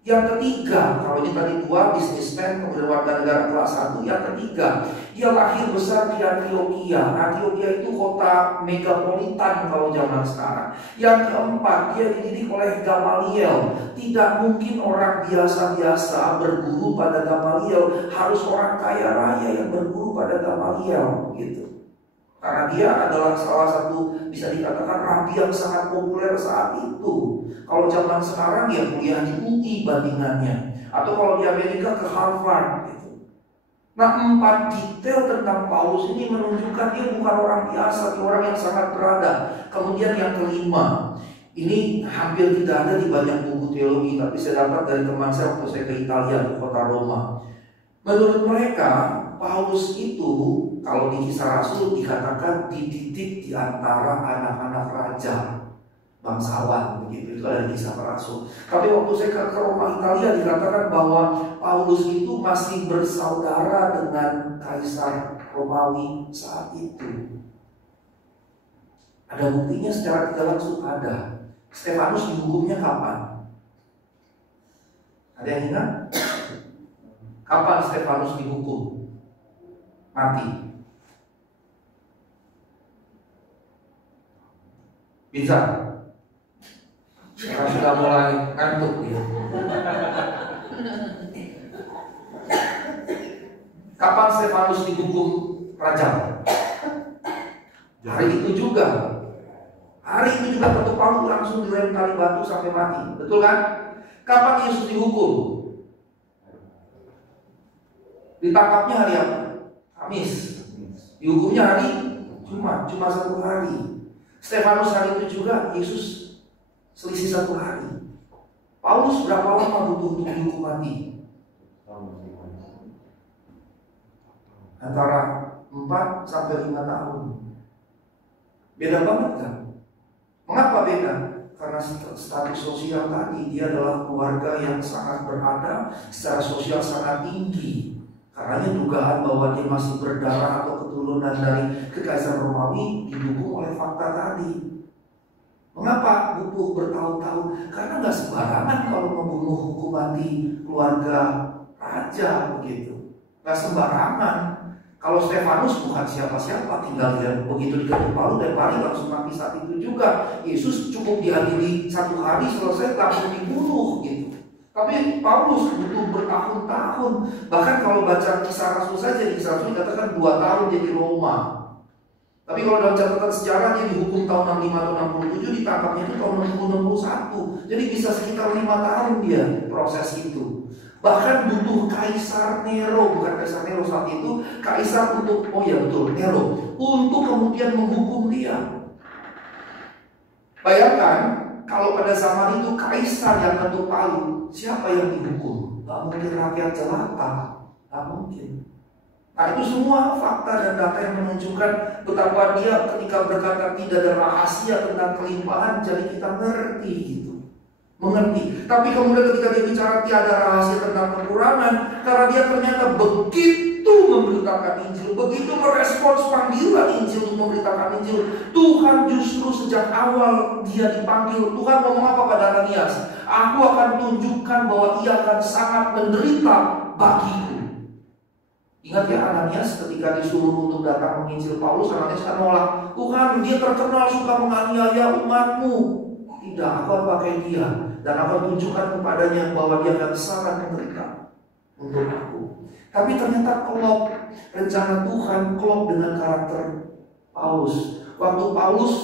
Yang ketiga, kalau ini tadi 2 bisnismen, kemudian warga negara kelas 1. Yang ketiga, dia lahir besar di Antioquia. Antioquia itu kota megapolitan kalau zaman sekarang. Yang keempat, dia dididik oleh Gamaliel. Tidak mungkin orang biasa-biasa berguru pada Gamaliel, harus orang kaya raya yang berguru pada Gamaliel gitu. Karena dia adalah salah satu, bisa dikatakan, rabi yang sangat populer saat itu. Kalau zaman sekarang ya kuliah di UI bandingannya, atau kalau di Amerika ke Harvard gitu. Nah, 4 detail tentang Paulus ini menunjukkan dia bukan orang biasa, dia orang yang sangat berada. Kemudian yang kelima, ini hampir tidak ada di banyak buku teologi, tapi saya dapat dari teman saya waktu saya ke Italia, ke kota Roma. Menurut mereka, Paulus itu kalau di Kisah Rasul dikatakan dididik di antara anak-anak raja, bangsawan, begitu. Itu ada di Kisah Rasul. Tapi waktu saya ke Roma, Italia, dikatakan bahwa Paulus itu masih bersaudara dengan Kaisar Romawi saat itu. Ada buktinya secara tidak langsung ada. Stefanus dihukumnya kapan? Ada yang ingat? Kapan Stefanus dihukum mati? Bisa? Karena sudah mulai ngantuk dia. Kapan Stefanus dihukum raja? Hari itu juga. Hari itu juga ketuk palu langsung dilempari batu sampai mati. Betul kan? Kapan Yesus dihukum? Ditangkapnya hari apa? Kamis. Dihukumnya hari Jumat, cuma 1 hari. Stefanus hari itu juga, Yesus selisih 1 hari. Paulus berapa lama butuh untuk dihukum mati? Antara 4 sampai 5 tahun. Beda banget kan? Mengapa beda? Karena status sosial tadi, dia adalah keluarga yang sangat berada, secara sosial sangat tinggi. Karenanya dugaan bahwa dia masih berdarah atau keturunan dari Kekaisaran Romawi didukung oleh fakta tadi. Mengapa butuh bertahun-tahun? Karena nggak sembarangan kalau membunuh hukum mati keluarga raja begitu. Nggak sembarangan. Kalau Stefanus bukan siapa-siapa, tinggal dia begitu diketuk palu dan lari langsung mati saat itu juga. Yesus cukup diadili 1 hari selesai langsung dibunuh gitu. Tapi Paulus butuh bertahun-tahun. Bahkan kalau baca Kisah Rasul saja, di Kisah Rasul dikatakan 2 tahun dia di Roma. Tapi kalau dalam catatan sejarah dia dihukum tahun 65 atau 67, ditangkapnya itu tahun 60-61. Jadi bisa sekitar 5 tahun dia proses itu. Bahkan butuh Kaisar Nero, bukan Kaisar Nero saat itu, Kaisar untuk, oh ya betul, Nero, untuk kemudian menghukum dia. Bayangkan, kalau pada zaman itu Kaisar yang ketuk palu, siapa yang dihukum? Gak mungkin rakyat jelata, gak mungkin. Nah itu semua fakta dan data yang menunjukkan betapa dia ketika berkata tidak ada rahasia tentang kelimpahan, jadi kita ngerti gitu. Mengerti. Tapi kemudian ketika dia bicara tiada rahasia tentang kekurangan, karena dia ternyata begitu memberitakan Injil, begitu merespons panggilan Injil untuk memberitakan Injil, Tuhan justru sejak awal dia dipanggil, Tuhan ngomong apa pada Ananias? Aku akan tunjukkan bahwa ia akan sangat menderita bagiku. Ingat ya, Ananias ketika disuruh untuk datang menginjil Paulus, Ananias kan nolak. Tuhan, dia terkenal suka menganiaya umatmu. Tidak, aku akan pakai dia dan akan tunjukkan kepadanya bahwa dia akan sangat menderita untuk aku. Tapi ternyata klop, rencana Tuhan klop dengan karakter Paulus. Waktu Paulus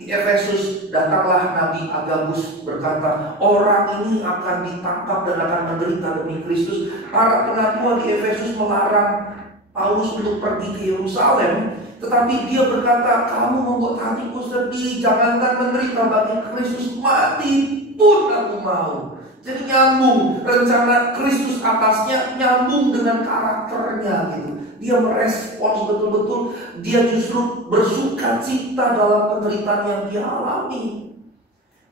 di Efesus, datanglah Nabi Agabus berkata, orang ini akan ditangkap dan akan menderita demi Kristus. Para penatua di Efesus melarang Paulus untuk pergi ke Yerusalem, tetapi dia berkata, kamu membuat hatiku sedih, jangankan menderita bagi Kristus, mati pun aku mau. Jadi nyambung, rencana Kristus atasnya nyambung dengan karakternya gitu. Dia merespons betul-betul, dia justru bersuka cita dalam penderitaan yang dia alami.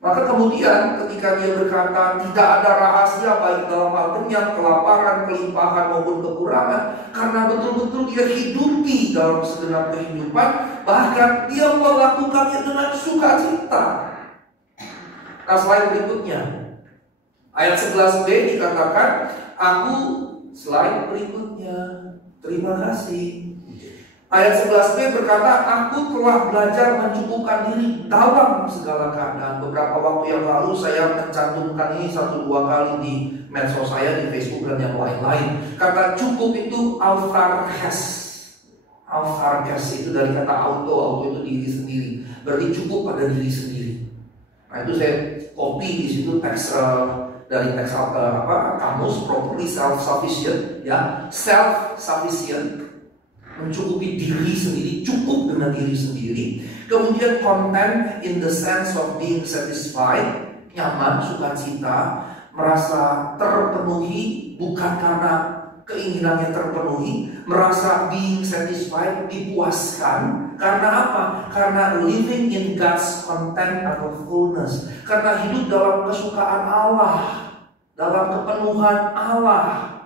Maka kemudian ketika dia berkata tidak ada rahasia baik dalam hal kenyang, kelaparan, kelimpahan maupun kekurangan, karena betul-betul dia hidupi dalam segenap kehidupan, bahkan dia melakukannya dengan sukacita. Nah, slide berikutnya, ayat 11b dikatakan, aku slide berikutnya, terima kasih. Ayat 11b berkata, aku telah belajar mencukupkan diri dalam segala keadaan. Beberapa waktu yang lalu saya mencantumkan ini 1-2 kali di medsos saya, di Facebook dan yang lain-lain. Kata cukup itu autarkes. Autarkes itu dari kata auto itu diri sendiri. Berarti cukup pada diri sendiri. Nah itu saya copy di situ teks dari teks kamus, properly self-sufficient, ya, self-sufficient. Mencukupi diri sendiri, cukup dengan diri sendiri. Kemudian content in the sense of being satisfied, nyaman, sukacita, merasa terpenuhi bukan karena keinginannya terpenuhi, merasa being satisfied, dipuaskan. Karena apa? Karena living in God's content atau fullness. Karena hidup dalam kesukaan Allah, dalam kepenuhan Allah.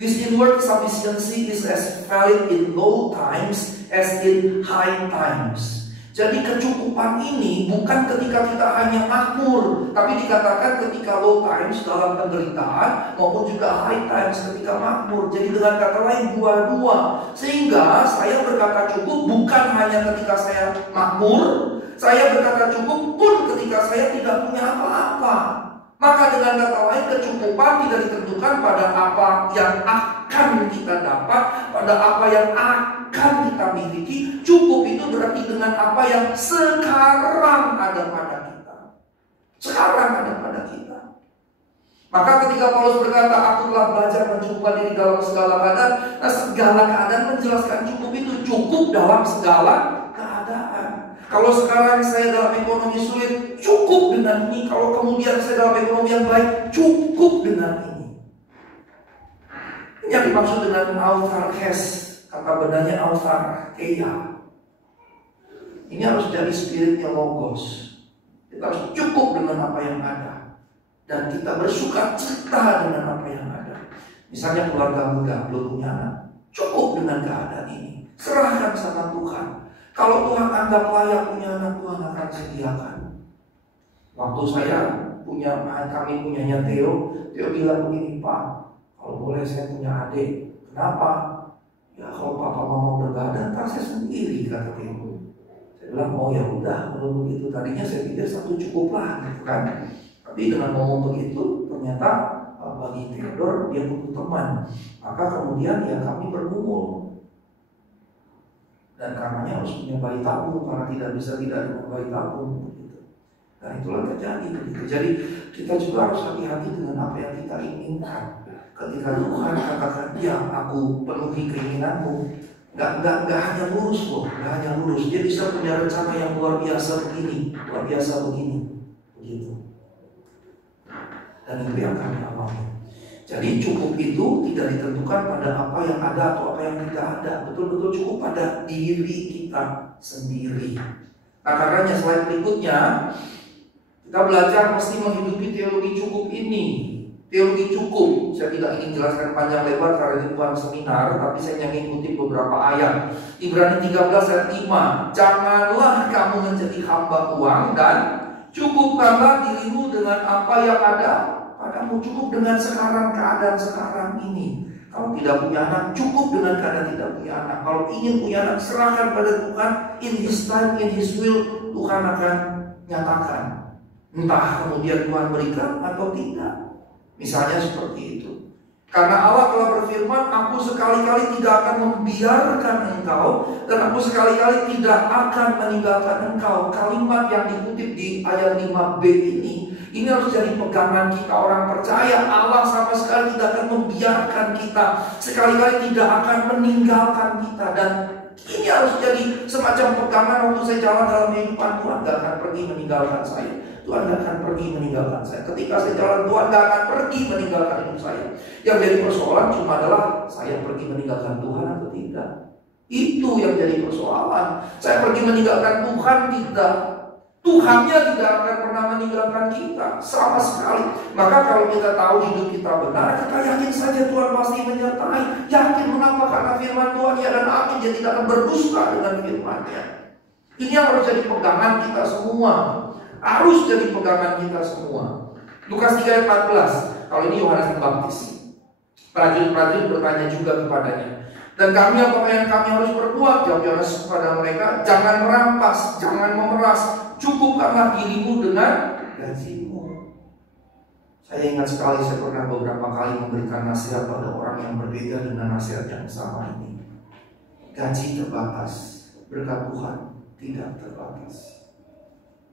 This inward sufficiency is as valid in low times as in high times. Jadi kecukupan ini bukan ketika kita hanya makmur, tapi dikatakan ketika low times dalam penderitaan maupun juga high times ketika makmur. Jadi dengan kata lain dua-dua. Sehingga saya berkata cukup bukan hanya ketika saya makmur, saya berkata cukup pun ketika saya tidak punya apa-apa. Maka dengan kata lain kecukupan tidak ditentukan pada apa yang akan kita dapat, pada apa yang akan kita miliki. Cukup itu berarti dengan apa yang sekarang ada pada kita. Sekarang ada pada kita. Maka ketika Paulus berkata, aku telah belajar mencukupkan diri dalam segala keadaan. Nah, segala keadaan menjelaskan cukup itu cukup dalam segala keadaan. Kalau sekarang saya dalam ekonomi sulit, cukup dengan ini. Kalau kemudian saya dalam ekonomi yang baik, cukup dengan ini. Ini yang dimaksud dengan autarkes. Kata benarnya autarkeia. Ini harus jadi spiritnya logos. Kita harus cukup dengan apa yang ada. Dan kita bersuka cita dengan apa yang ada. Misalnya keluarga muda, belum punya anak, cukup dengan keadaan ini. Serahkan sama Tuhan. Kalau Tuhan anggap layak punya anak, Tuhan akan sediakan. Waktu kami punyanya Theo bilang begini, Pak, kalau boleh saya punya adik. Kenapa? Ya kalau papa mau berbeda, ntar saya sendiri, kata Theo. Saya bilang, oh ya udah, kalau begitu. Tadinya saya pikir satu cukup lah, gitu kan. Tapi dengan ngomong begitu, ternyata bagi Theodor dia butuh teman. Maka kemudian ya kami bergumul. Dan karenanya harus punya bayi tabung, karena tidak bisa tidak dengan bayi tabung. Begitu. Dan itulah terjadi begitu. Jadi kita juga harus hati-hati dengan apa yang kita inginkan. Ketika Tuhan katakan, ya aku penuhi keinginanmu, nggak hanya lurus loh, nggak hanya lurus. Dia bisa punya rencana yang luar biasa begini, begitu. Dan itu yang kami alami. Jadi cukup itu tidak ditentukan pada apa yang ada atau apa yang tidak ada. Betul-betul cukup pada diri kita sendiri. Nah karenanya slide berikutnya kita belajar mesti menghidupi teologi cukup ini. Teologi cukup, saya tidak ingin jelaskan panjang lebar karena ini bukan seminar, tapi saya ingin mengutip beberapa ayat. Ibrani 13 ayat 5, janganlah kamu menjadi hamba uang dan cukupkanlah dirimu dengan apa yang ada padamu. Cukup dengan keadaan sekarang ini. Kalau tidak punya anak, cukup dengan keadaan tidak punya anak. Kalau ingin punya anak, serahkan pada Tuhan. In His time, in His will, Tuhan akan nyatakan. Entah kemudian Tuhan berikan atau tidak. Misalnya seperti itu. Karena Allah telah berfirman, aku sekali-kali tidak akan membiarkan engkau, dan aku sekali-kali tidak akan meninggalkan engkau. Kalimat yang dikutip di ayat 5b ini harus jadi pegangan kita orang percaya. Allah sama sekali tidak akan membiarkan kita, sekali-kali tidak akan meninggalkan kita. Dan ini harus jadi semacam pegangan waktu saya jalan dalam kehidupan. Tuhan gak akan pergi meninggalkan saya. Tuhan gak akan pergi meninggalkan saya. Ketika saya jalan, Tuhan gak akan pergi meninggalkan hidup saya. Yang jadi persoalan cuma adalah saya pergi meninggalkan Tuhan atau tidak. Itu yang jadi persoalan. Saya pergi meninggalkan Tuhan tidak. Tuhannya tidak akan pernah meninggalkan kita sama sekali. Maka kalau kita tahu hidup kita benar, kita yakin saja Tuhan pasti menyertai. Yakin mengapa? Karena firman Tuhan ya dan amin. Dia tidak akan berdusta dengan firman-Nya. Ini yang harus jadi pegangan kita semua. Harus jadi pegangan kita semua. Lukas 3 ayat 14. Kalau ini Yohanes Pembaptis. Prajurit-prajurit bertanya juga kepadanya, dan kami apa yang kami harus berbuat? Jawab Yohanes kepada mereka, jangan merampas, jangan memeras, cukupkanlah dirimu dengan gajimu. Saya ingat sekali, saya pernah beberapa kali memberikan nasihat pada orang yang berbeda dengan nasihat yang sama ini. Gaji terbatas, berkat Tuhan tidak terbatas.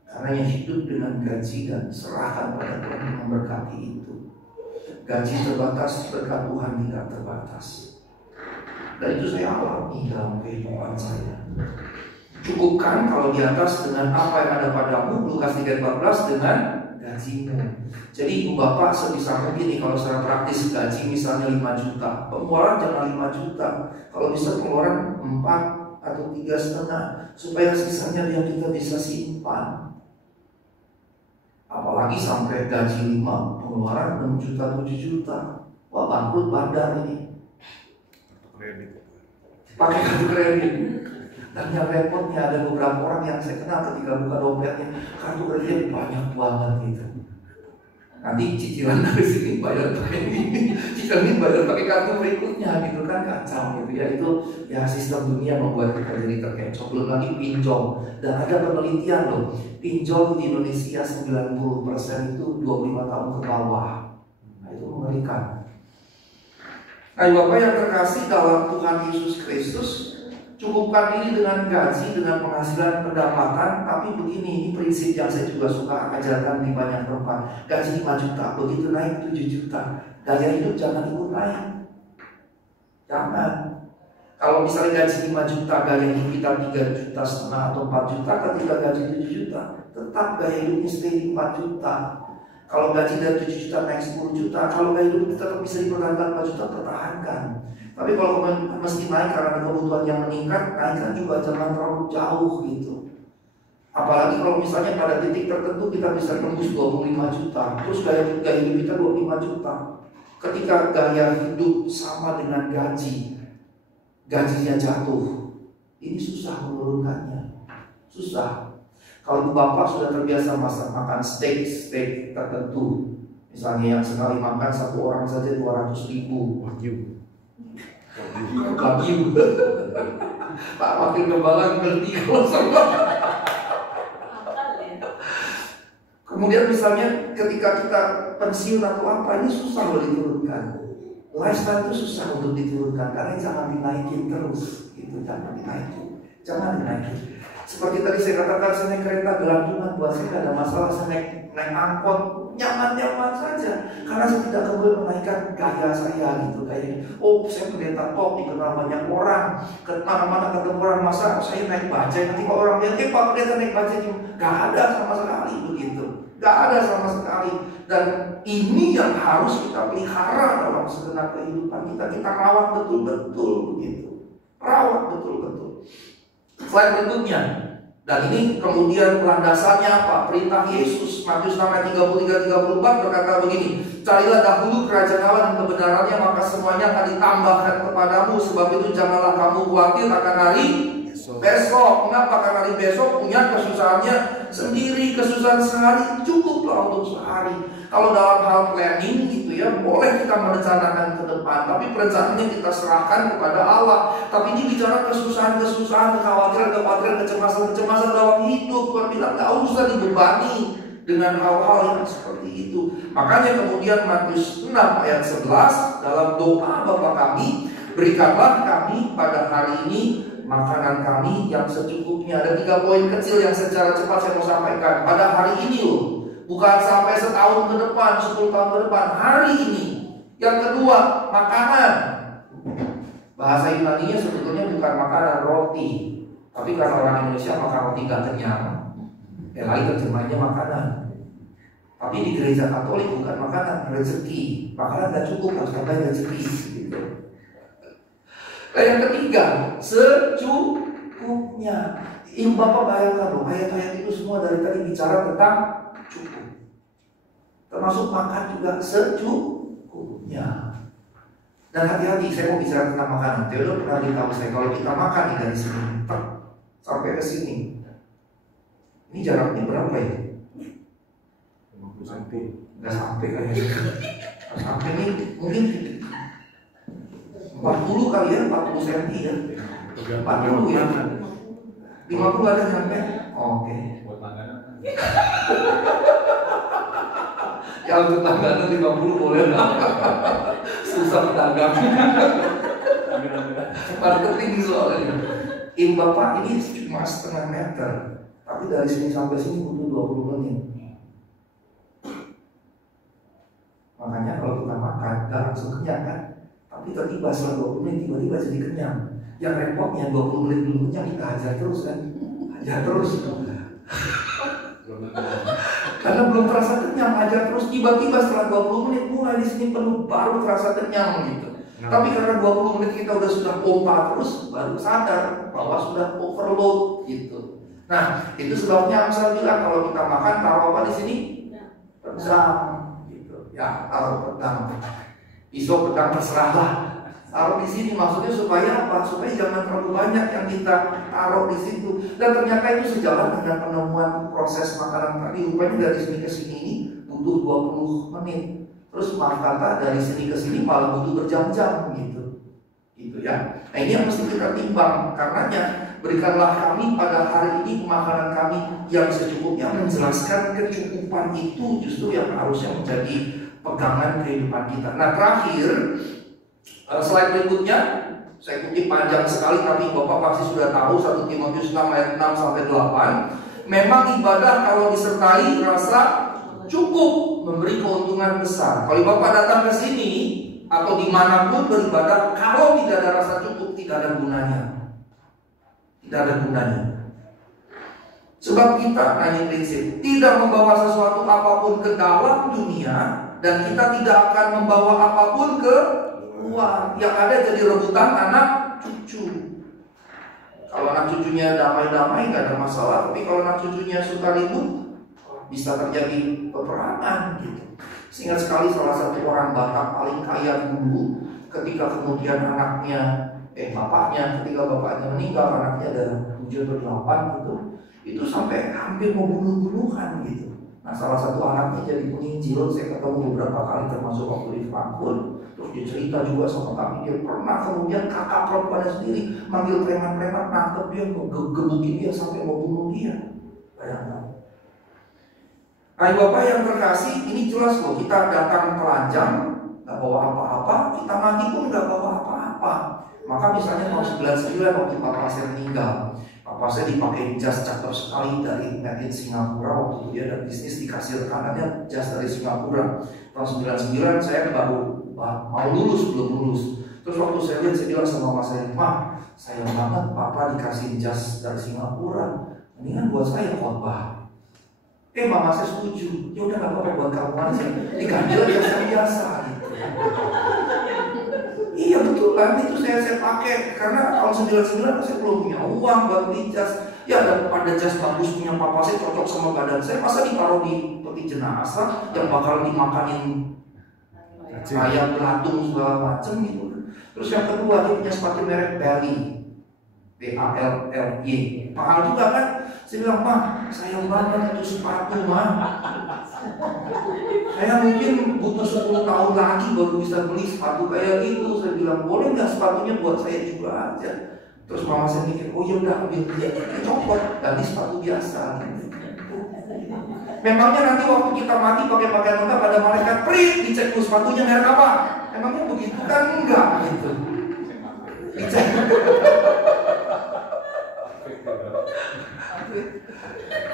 Karena yang hidup dengan gaji dan serahkan pada Tuhan yang memberkati itu. Gaji terbatas, berkat Tuhan tidak terbatas. Dan itu saya alami dalam kehidupan saya. Cukupkan kalau di atas dengan apa yang ada padamu, Lukas 3:14, dengan gaji. gajimu. Jadi ibu bapak sebisa mungkin nih, kalau secara praktis gaji misalnya 5 juta, pengeluaran jangan 5 juta. Kalau bisa pengeluaran 4 atau 3,5, supaya sisanya yang kita bisa simpan. Apalagi sampai gaji 5, pengeluaran 6 juta, 7 juta. Wah, bangkrut bandar ini. Pakai kartu kredit. Dan yang repotnya ada beberapa orang yang saya kenal ketika buka dompetnya, kartu kredit banyak banget gitu. Nanti cicilan dari sini bayar pakai ini, cicilan ini bayar pakai kartu berikutnya gitu kan, kacau gitu ya. Itu ya sistem dunia membuat kita jadi terkecoh. Belum lagi pinjol. Dan ada penelitian loh, pinjol di Indonesia 90% itu 25 tahun ke bawah. Nah, itu mengerikan. Nah, Bapak yang terkasih dalam Tuhan Yesus Kristus, cukupkan diri dengan gaji, dengan penghasilan pendapatan. Tapi begini, ini prinsip yang saya juga suka ajarkan di banyak tempat. Gaji 5 juta, begitu naik 7 juta, gaya hidup jangan ikut naik. Jangan. Kalau misalnya gaji 5 juta, gaya hidup kita 3,5 juta atau 4 juta, ketika gaji 7 juta, tetap gaya hidupnya stay 4 juta. Kalau gaji dari 7 juta naik 10 juta, kalau gaya hidup tetap bisa dipertahankan 4 juta, pertahankan. Tapi kalau mesti naik karena kebutuhan yang meningkat, naikkan juga jangan terlalu jauh gitu. Apalagi kalau misalnya pada titik tertentu kita bisa tembus 25 juta, terus gaya hidup kita 25 juta. Ketika gaya hidup sama dengan gajinya jatuh, ini susah menurunkannya. Susah. Kalau bapak sudah terbiasa makan steak tertentu, misalnya yang sekali makan satu orang saja 200.000. Wagyu. Pak Wakil Gembala ngerti kalau sama. Kemudian misalnya ketika kita pensiun atau apa, ini susah loh diturunkan. Lifestyle itu susah untuk diturunkan karena jangan dinaikin terus, gitu. Jangan dinaikin. Seperti tadi saya katakan, saya naik kereta gelantungan, buat saya tidak ada masalah. Saya naik angkot nyaman-nyaman saja, karena saya tidak boleh menaikkan gaya saya gitu. Kayak, oh saya pendeta top, dikenal banyak orang, kemana-mana ketemu orang, masa saya naik bajai, nanti kalau orang lihat, Pak pendeta naik bajai, gak ada sama sekali begitu. Gak ada sama sekali. Dan ini yang harus kita pelihara dalam segenap kehidupan kita. Kita rawat betul-betul begitu. Rawat betul-betul. Slide berikutnya. Dan ini kemudian landasannya apa? Perintah Yesus. Matius 6:33-34 berkata begini, carilah dahulu kerajaan Allah dan kebenarannya, maka semuanya akan ditambahkan kepadamu. Sebab itu janganlah kamu khawatir akan hari besok. Kenapa? Karena hari besok punya kesusahannya sendiri. Kesusahan sehari cukuplah untuk sehari. Kalau dalam hal planning gitu ya, boleh kita merencanakan ke depan, tapi perencanaannya kita serahkan kepada Allah. Tapi ini bicara kesusahan-kesusahan, kekhawatiran-kekhawatiran, kecemasan-kecemasan dalam hidup. Tuhan bilang gak usah dibebani dengan hal-hal yang seperti itu. Makanya kemudian Matius 6 ayat 11 dalam doa Bapa kami, berikanlah kami pada hari ini makanan kami yang secukupnya. Ada 3 poin kecil yang secara cepat saya mau sampaikan. Pada hari ini loh, bukan sampai setahun ke depan, 10 tahun ke depan, hari ini. Yang kedua, makanan. Bahasa Yunaninya sebetulnya bukan makanan, roti. Tapi karena orang Indonesia makan roti gak kenyang, lagi terjemahnya makanan. Tapi di gereja Katolik bukan makanan, rezeki. Makanan gak cukup, harus tambah rezeki gitu. Dan yang ketiga, secukupnya. Ibu bapak bayangkan loh, ayat-ayat itu semua dari tadi bicara tentang cukup. Termasuk makan juga secukupnya. Dan hati-hati, saya mau bicara tentang makanan. Theodor pernah beritahu saya, kalau kita makan nih dari sini sampai ke sini, ini jaraknya berapa ya? 50 cm. Nggak sampai kayaknya. Sampai ini mungkin 40 kali ya, 40 cm ya. 40 ya. 50 ada sampai? Oke. Buat makanan. Ya untuk langganan 50 boleh lah. Susah pedagang. Marketing soalnya. Im bapak ini cuma setengah meter, tapi dari sini sampai sini butuh 20 menit. Makanya kalau kita makan gak langsung kenyang kan, tapi tiba-tiba setelah 20 menit tiba-tiba jadi kenyang. Yang repotnya 20 menit belum kenyang, kita hajar terus kan, hajar terus. Karena belum terasa kenyang, aja terus tiba-tiba setelah 20 menit mulai di sini penuh, baru terasa kenyang gitu. Tapi karena 20 menit kita sudah pompa terus, baru sadar bahwa sudah overload gitu. Nah, itu sebabnya Amsal bilang kalau kita makan taruh apa di sini? Pedang gitu. Ya, taruh pedang. Pisau, pedang, terserahlah. Taruh di sini maksudnya supaya apa? Supaya jangan terlalu banyak yang kita taruh di situ. Dan ternyata itu sejalan dengan penemuan proses makanan tadi. Rupanya dari sini ke sini ini butuh 20 menit. Terus maaf kata dari sini ke sini malah butuh berjam-jam gitu. Gitu ya. Nah, ini yang mesti kita timbang. Karenanya berikanlah kami pada hari ini makanan kami yang secukupnya. Menjelaskan kecukupan itu justru yang harusnya menjadi pegangan kehidupan kita. Nah, terakhir slide berikutnya, saya kutip panjang sekali tapi Bapak pasti sudah tahu 1 Timotius 6 ayat 6 sampai 8. Memang ibadah kalau disertai rasa cukup memberi keuntungan besar. Kalau Bapak datang ke sini atau dimanapun beribadah, kalau tidak ada rasa cukup, tidak ada gunanya. Tidak ada gunanya. Sebab kita, ini prinsip, tidak membawa sesuatu apapun ke dalam dunia, dan kita tidak akan membawa apapun ke luar. Yang ada jadi rebutan anak cucu. Kalau anak cucunya damai-damai gak ada masalah, tapi kalau anak cucunya suka ribut, bisa terjadi peperangan gitu. Seingat sekali salah satu orang Batak paling kaya dulu, ketika kemudian bapaknya ketika bapaknya meninggal, anaknya ada 7 atau 8 gitu, itu sampai hampir mau bunuh-bunuhan gitu. Nah, salah satu anaknya jadi penginjil, saya ketemu beberapa kali termasuk waktu di Frankfurt. Terus dia cerita juga sama kami, dia pernah kemudian kakak perempuannya sendiri manggil preman-preman, nangkep dia, gebukin dia sampai mau bunuh dia. Bayangkan. Nah, Bapak yang terkasih, ini jelas loh, kita datang telanjang, gak bawa apa-apa, kita mati pun gak bawa apa-apa. Maka misalnya tahun 99 waktu Papa saya meninggal, Papa saya dipakai jas cakep sekali dari Made in Singapura. Waktu itu dia ada bisnis, dikasih rekanannya jas dari Singapura. Tahun 99 saya baru mau lulus, belum lulus. Terus waktu saya lihat, saya bilang sama Mas saya, "Ma, sayang banget Papa dikasih jas dari Singapura, mendingan buat saya khotbah." Mama saya setuju. Ya udah gak apa-apa buat kamu aja, diganti jas yang biasa gitu. Iya betul kan, itu saya pakai karena tahun 99 saya belum punya uang buat beli jas. Ya ada jas bagus punya Papa saya, cocok sama badan saya, masa ditaruh di peti jenazah yang bakal dimakanin ayam belatung segala macem gitu. Terus yang kedua, dia punya sepatu merek Bally, BALLY, mahal juga kan. Saya bilang, "Ma, sayang banget itu sepatu, Ma. Saya mungkin butuh 10 tahun lagi baru bisa beli sepatu kayak gitu." Saya bilang, "Boleh nggak sepatunya buat saya juga aja?" Terus mama saya mikir, "Oh ya udah, ambil dia copot, ganti sepatu biasa." Memangnya nanti waktu kita mati pakai pakaian lengkap ada malaikat prit dicek tuh sepatunya merek apa? Emangnya begitu kan? Enggak gitu. Dicek.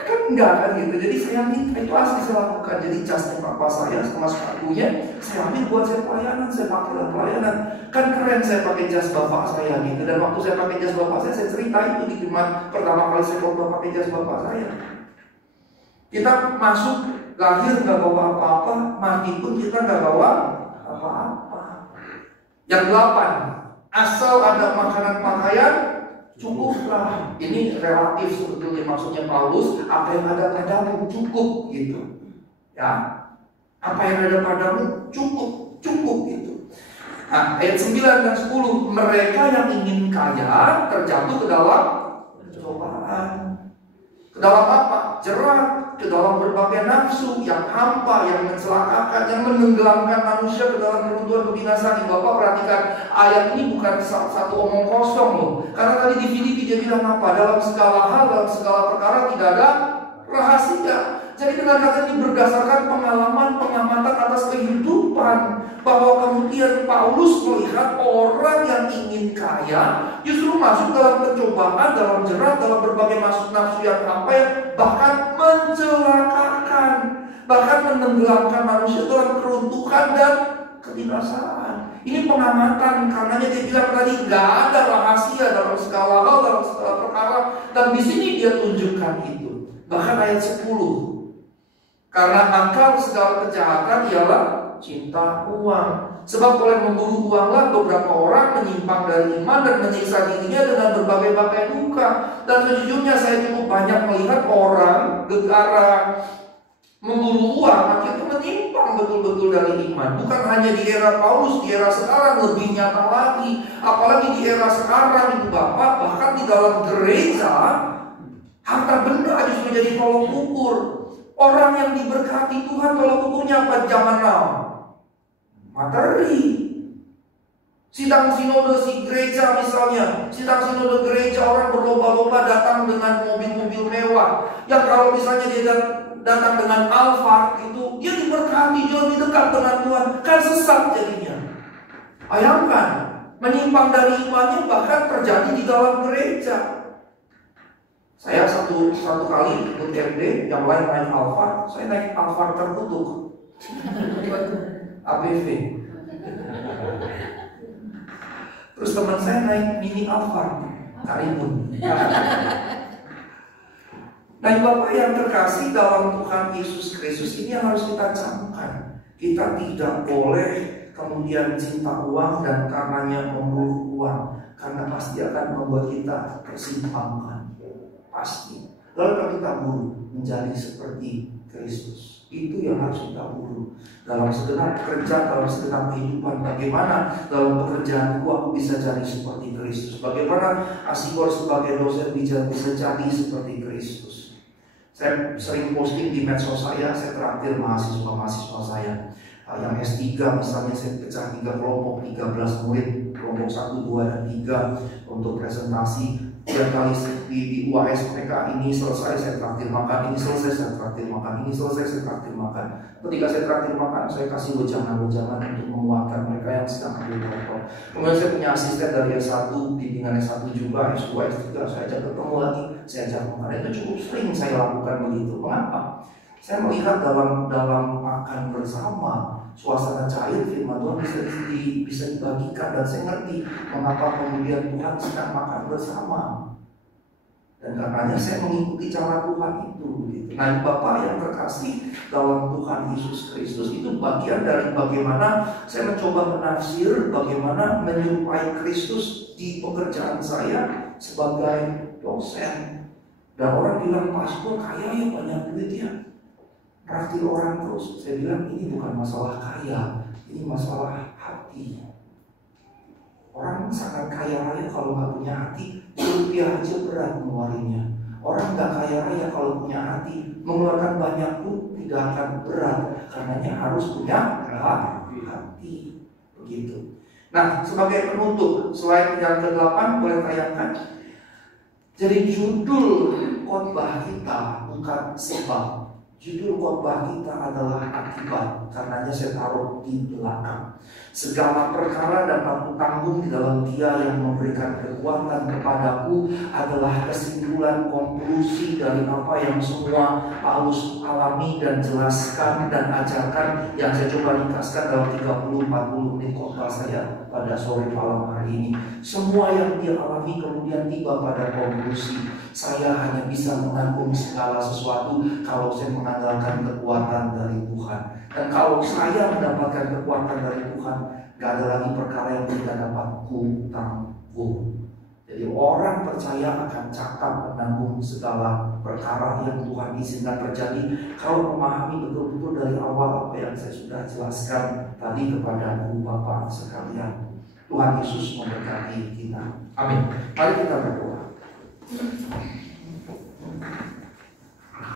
Kan enggak kan gitu. Jadi saya minta, itu asli saya lakukan. Jadi jasnya Papa saya sama sepatunya saya ambil buat saya pelayanan, saya pakai dalam pelayanan. Kan keren saya pakai jas bapak saya gitu. Dan waktu saya pakai jas bapak saya cerita itu di Jumat pertama kali saya pakai jas bapak saya. Kita masuk lahir nggak bawa apa-apa, mati pun kita nggak bawa apa-apa. Yang 8, asal ada makanan pakaian cukuplah. Ini relatif sebetulnya, maksudnya Paulus, apa yang ada padamu cukup gitu. Ya, apa yang ada padamu cukup gitu. Nah, ayat 9 dan 10, mereka yang ingin kaya terjatuh ke dalam cobaan. Ke dalam apa? Jerat, ke dalam berbagai nafsu yang hampa, yang mencelakakan, yang menenggelamkan manusia ke dalam keruntuhan kebinasaan. Bapak perhatikan, ayat ini bukan satu omong kosong loh. Karena tadi di Filipi dia bilang apa? Dalam segala hal, dalam segala perkara tidak ada rahasia. Jadi dengan kata ini berdasarkan pengalaman, pengamatan atas kehidupan, bahwa kemudian Paulus melihat orang yang ingin kaya justru masuk dalam pencobaan, dalam jerat, dalam berbagai nafsu yang hampa, yang bahkan mencelakakan, bahkan menenggelamkan manusia dalam keruntuhan dan kebinasaan. Ini pengamatan, karenanya dia bilang tadi nggak ada rahasia dalam segala hal, dalam segala perkara, dan di sini dia tunjukkan itu. Bahkan ayat 10. Karena akar segala kejahatan ialah cinta uang. Sebab oleh memburu uanglah beberapa orang menyimpang dari iman dan menyiksa dirinya dengan berbagai-bagai duka. Dan sejujurnya saya cukup banyak melihat orang gegara memburu uang akhirnya menyimpang betul-betul dari iman. Bukan hanya di era Paulus, di era sekarang lebih nyata lagi. Apalagi di era sekarang itu Bapak, bahkan di dalam gereja harta benda justru menjadi tolok ukur. Orang yang diberkati Tuhan tolok ukurnya apa zaman now? Materi. Sidang sinode si gereja misalnya, sidang sinode gereja orang berlomba-lomba datang dengan mobil-mobil mewah. Yang kalau misalnya dia datang dengan Alphard itu, dia diberkati, dia lebih dekat dengan Tuhan. Kan sesat jadinya. Bayangkan, menyimpang dari imannya bahkan terjadi di dalam gereja. Saya satu kali ikut MD, yang lain naik Alphard, saya naik Alphard terkutuk. ABV. Terus teman saya naik mini Alphard, Karimun. Nah, Bapak yang terkasih dalam Tuhan Yesus Kristus, ini yang harus kita camkan. Kita tidak boleh kemudian cinta uang dan karenanya memburu uang, karena pasti akan membuat kita tersimpangkan. Pasti. Lalu kalau kita buru menjadi seperti Kristus, itu yang harus kita buru. Dalam segenap kerja, dalam segenap kehidupan, bagaimana dalam pekerjaanku aku bisa jadi seperti Kristus? Bagaimana Asigor sebagai dosen bisa jadi seperti Kristus? Saya sering posting di medsos saya traktir mahasiswa-mahasiswa saya. Yang S3 misalnya saya pecah 3 kelompok, 13 murid, kelompok 1, 2, dan 3 untuk presentasi. Tiap kali di UAS mereka ini selesai saya traktir makan, ini selesai saya traktir makan, ini selesai saya traktir makan. Ketika saya traktir makan, saya kasih wejangan-wejangan untuk menguatkan mereka yang sedang ambil kelompok. Kemudian saya punya asisten dari S1, bimbingan S1 juga, S2, S3, saya ajak ketemu lagi, saya ajak makan. Itu cukup sering saya lakukan begitu. Mengapa? Saya melihat dalam makan bersama, suasana cair firman Tuhan bisa dibagikan, dan saya ngerti mengapa kemudian Tuhan sedang makan bersama. Dan karenanya saya mengikuti cara Tuhan itu. Gitu. Nah, Bapak yang terkasih dalam Tuhan Yesus Kristus, itu bagian dari bagaimana saya mencoba menafsir, bagaimana menyerupai Kristus di pekerjaan saya sebagai dosen. Dan orang bilang, "Pastor kaya ya, banyak duit ya, traktir orang terus." Saya bilang ini bukan masalah kaya, ini masalah hati. Orang sangat kaya raya kalau nggak punya hati, rupiah aja berat mengeluarinya. Orang nggak kaya raya kalau punya hati, mengeluarkan banyak pun tidak akan berat, karenanya harus punya hati. Begitu. Nah, sebagai penutup, selain yang ke-8 boleh tayangkan. Jadi judul khotbah kita bukan sebab. Judul khotbah kita adalah akibat, karenanya saya taruh di belakang. Segala perkara dapat kutanggung di dalam Dia yang memberikan kekuatan kepadaku adalah kesimpulan konklusi dari apa yang semua Paulus alami dan jelaskan dan ajarkan, yang saya coba ringkaskan dalam 30-40 menit khotbah saya pada sore malam hari ini. Semua yang dia alami kemudian tiba pada konklusi, saya hanya bisa menanggung segala sesuatu kalau saya mengandalkan kekuatan dari Tuhan. Dan kalau saya mendapatkan kekuatan dari Tuhan, gak ada lagi perkara yang tidak dapat ku tanggung. Jadi orang percaya akan cakap menanggung segala perkara yang Tuhan izinkan terjadi kalau memahami betul-betul dari awal apa yang saya sudah jelaskan tadi kepada Bapak sekalian. Tuhan Yesus memberkati kita. Amin. Mari kita berdoa.